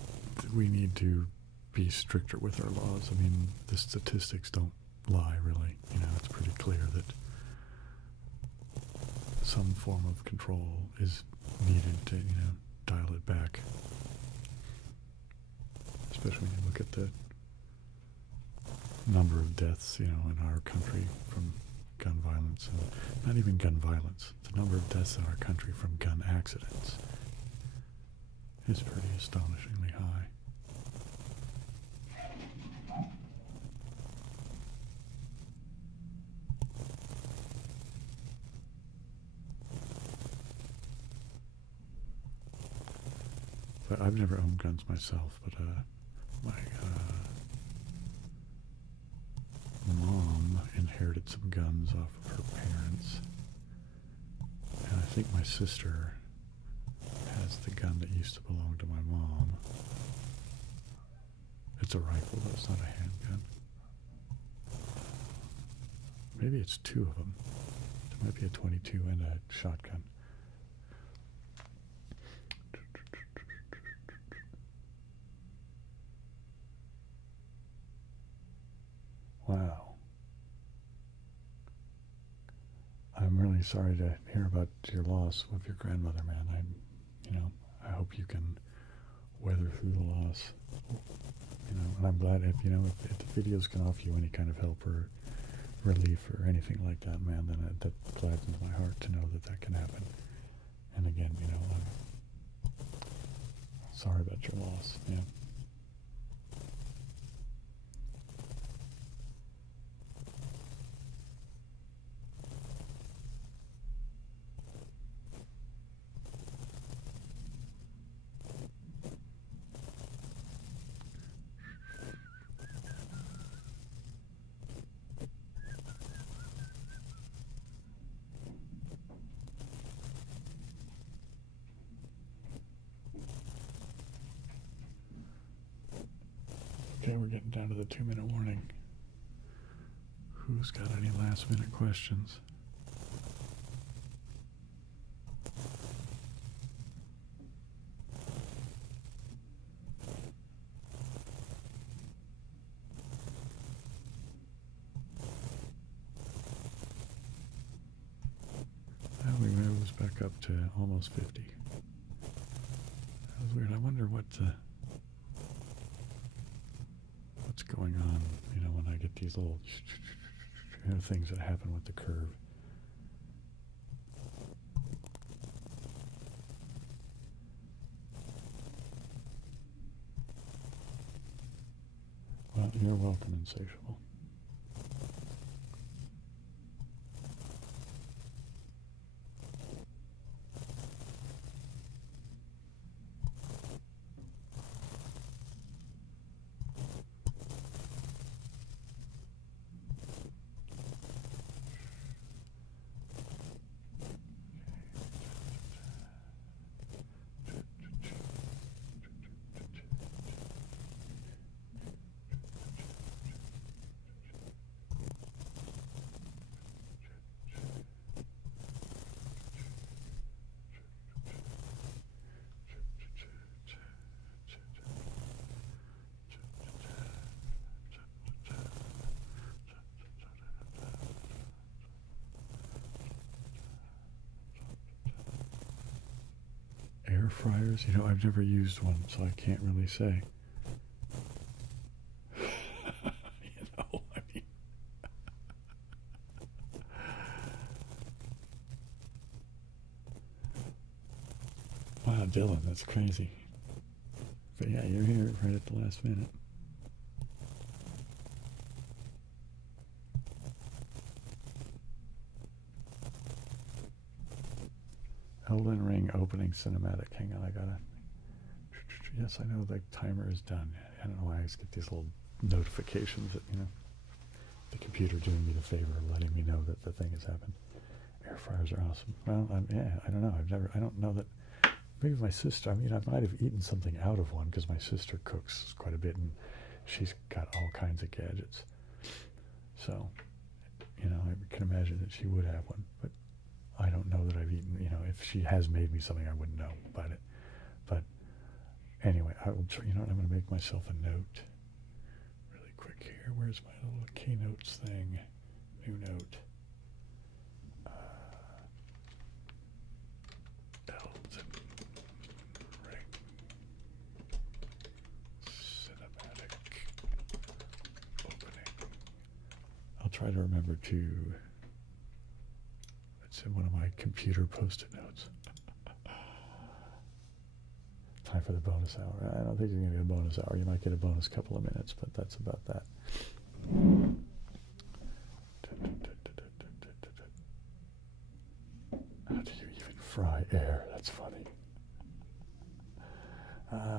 we need to be stricter with our laws. I mean, the statistics don't lie, really. It's pretty clear that some form of control is needed to, dial it back. Especially when you look at the number of deaths, in our country from gun violence, and not even gun violence. The number of deaths in our country from gun accidents is pretty astonishingly high. But I've never owned guns myself, but my mom inherited some guns off of her parents, and I think my sister has the gun that used to belong to my mom. It's a rifle, but it's not a handgun. Maybe it's two of them. There might be a 22 and a shotgun. Wow. I'm really sorry to hear about your loss of your grandmother, man. I hope you can weather through the loss. And I'm glad if the videos can offer you any kind of help or relief or anything like that, man, then that gladdens my heart to know that can happen. And again, I'm sorry about your loss, man. Okay, we're getting down to the 2-minute warning. Who's got any last-minute questions? Well, we rose back up to almost 50. That was weird. I wonder what's going on, when I get these little things that happen with the curve. Well, you're welcome, Insatiable. fryers? You know, I've never used one, so I can't really say. You know, I mean, wow, Dylan, that's crazy. But yeah, you're here right at the last minute. Elden Ring opening cinematic. Hang on, I gotta. Yes, I know the timer is done. I don't know why I just get these little notifications that, you know, the computer doing me the favor of letting me know that the thing has happened. Air fryers are awesome. Well, yeah, I don't know. I don't know that. Maybe my sister, I mean, I might have eaten something out of one because my sister cooks quite a bit and she's got all kinds of gadgets. So, you know, I can imagine that she would have one, but I don't know that I've eaten, you know, if she has made me something, I wouldn't know about it. But anyway, I will try, you know what, I'm going to make myself a note really quick here. Where's my little keynotes thing? New note. Elden Ring cinematic opening. I'll try to remember to, it's in one of my computer post-it notes. Time for the bonus hour. I don't think you're going to get a bonus hour. You might get a bonus couple of minutes, but that's about that. How do you even fry air? That's funny.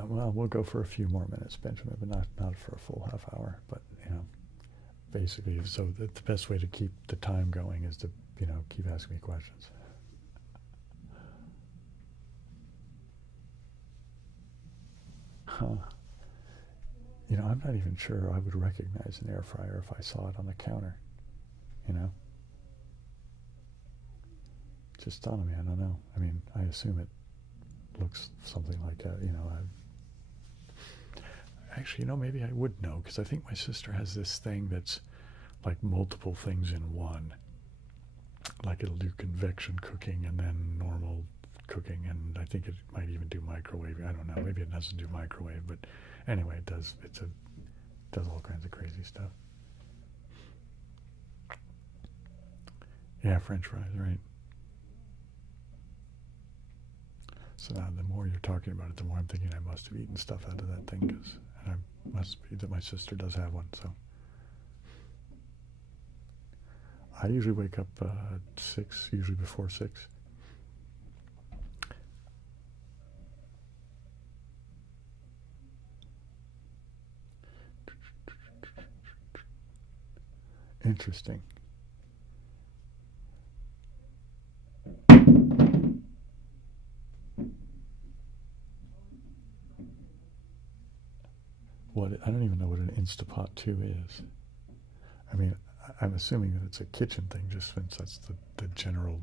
Well, we'll go for a few more minutes, Benjamin, but not for a full half hour. But, you know, basically, so the best way to keep the time going is to, you know, keep asking me questions. Huh. You know, I'm not even sure I would recognize an air fryer if I saw it on the counter. You know? Just dawned on me, I don't know. I mean, I assume it looks something like that, you know. Actually, you know, maybe I would know, because I think my sister has this thing that's like multiple things in one. Like it'll do convection cooking and then normal cooking, and I think it might even do microwave. I don't know. Maybe it doesn't do microwave, but anyway, it does. It does all kinds of crazy stuff. Yeah, French fries, right? So now, the more you're talking about it, the more I'm thinking I must have eaten stuff out of that thing, and I must be that my sister does have one. So I usually wake up at 6, usually before 6. Interesting. I don't even know what an Instapot 2 is. I mean, I'm assuming that it's a kitchen thing, just since that's the general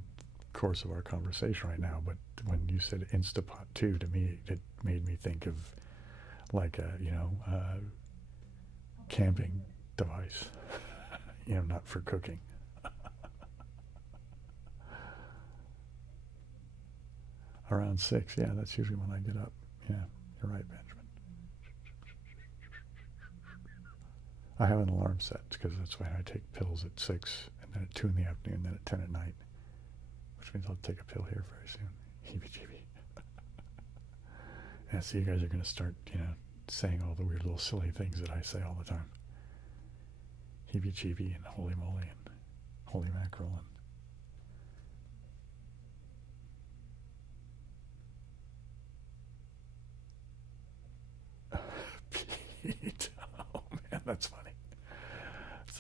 course of our conversation right now. But when you said Instapot 2, to me, it made me think of like a, you know, camping device. You know, not for cooking. Around 6, yeah, that's usually when I get up. Yeah, you're right, Benjamin. I have an alarm set because that's why I take pills at 6, and then at 2 in the afternoon, and then at 10 at night, which means I'll take a pill here very soon. Heebie-jeebie. Yeah, so you guys are going to start, you know, saying all the weird little silly things that I say all the time. Heebie-jeebie and holy moly and holy mackerel and Pete. Oh man, that's funny.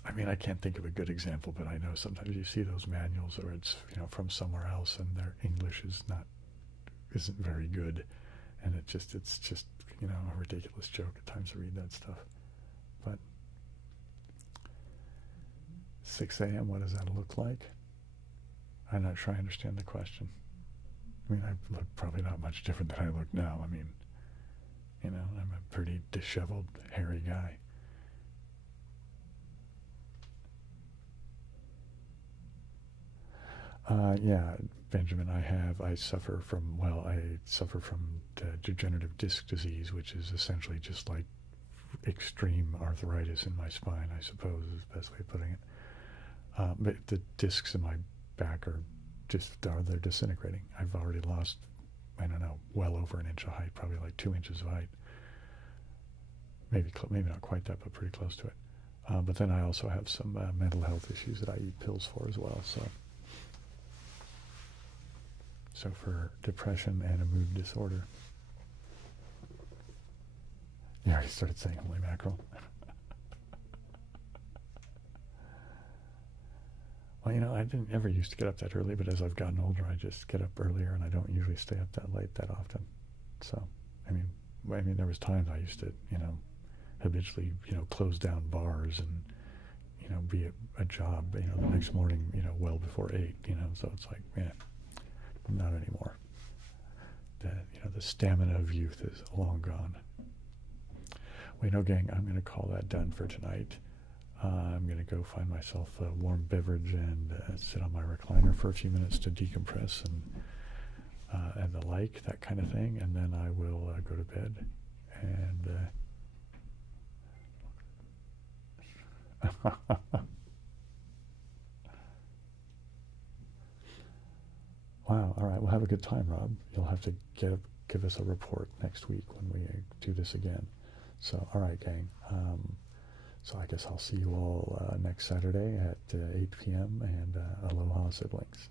I mean, I can't think of a good example, but I know sometimes you see those manuals where it's, you know, from somewhere else and their English isn't very good, and it's just you know, a ridiculous joke at times to read that stuff. But 6 a.m., what does that look like? I'm not sure I understand the question. I mean, I look probably not much different than I look now. I mean, you know, I'm a pretty disheveled, hairy guy. Yeah, Benjamin, I suffer from, degenerative disc disease, which is essentially just like extreme arthritis in my spine, I suppose is the best way of putting it. But the discs in my back they're disintegrating. I've already lost, I don't know, well over an inch of height, probably like 2 inches of height. Maybe not quite that, but pretty close to it. But then I also have some mental health issues that I eat pills for as well. So for depression and a mood disorder. Yeah, I started saying holy mackerel. Well, I didn't ever used to get up that early, but as I've gotten older, I just get up earlier, and I don't usually stay up that late that often. So, I mean, there was times I used to, habitually, close down bars and, be at a job, the next morning, well before 8, so it's like, man, not anymore. The stamina of youth is long gone. Well, gang, I'm going to call that done for tonight. I'm going to go find myself a warm beverage and sit on my recliner for a few minutes to decompress and the like, that kind of thing, and then I will go to bed. And wow, all right, well, have a good time, Rob. You'll have to give us a report next week when we do this again. So, all right, gang. So I guess I'll see you all next Saturday at 8 p.m. and aloha, siblings.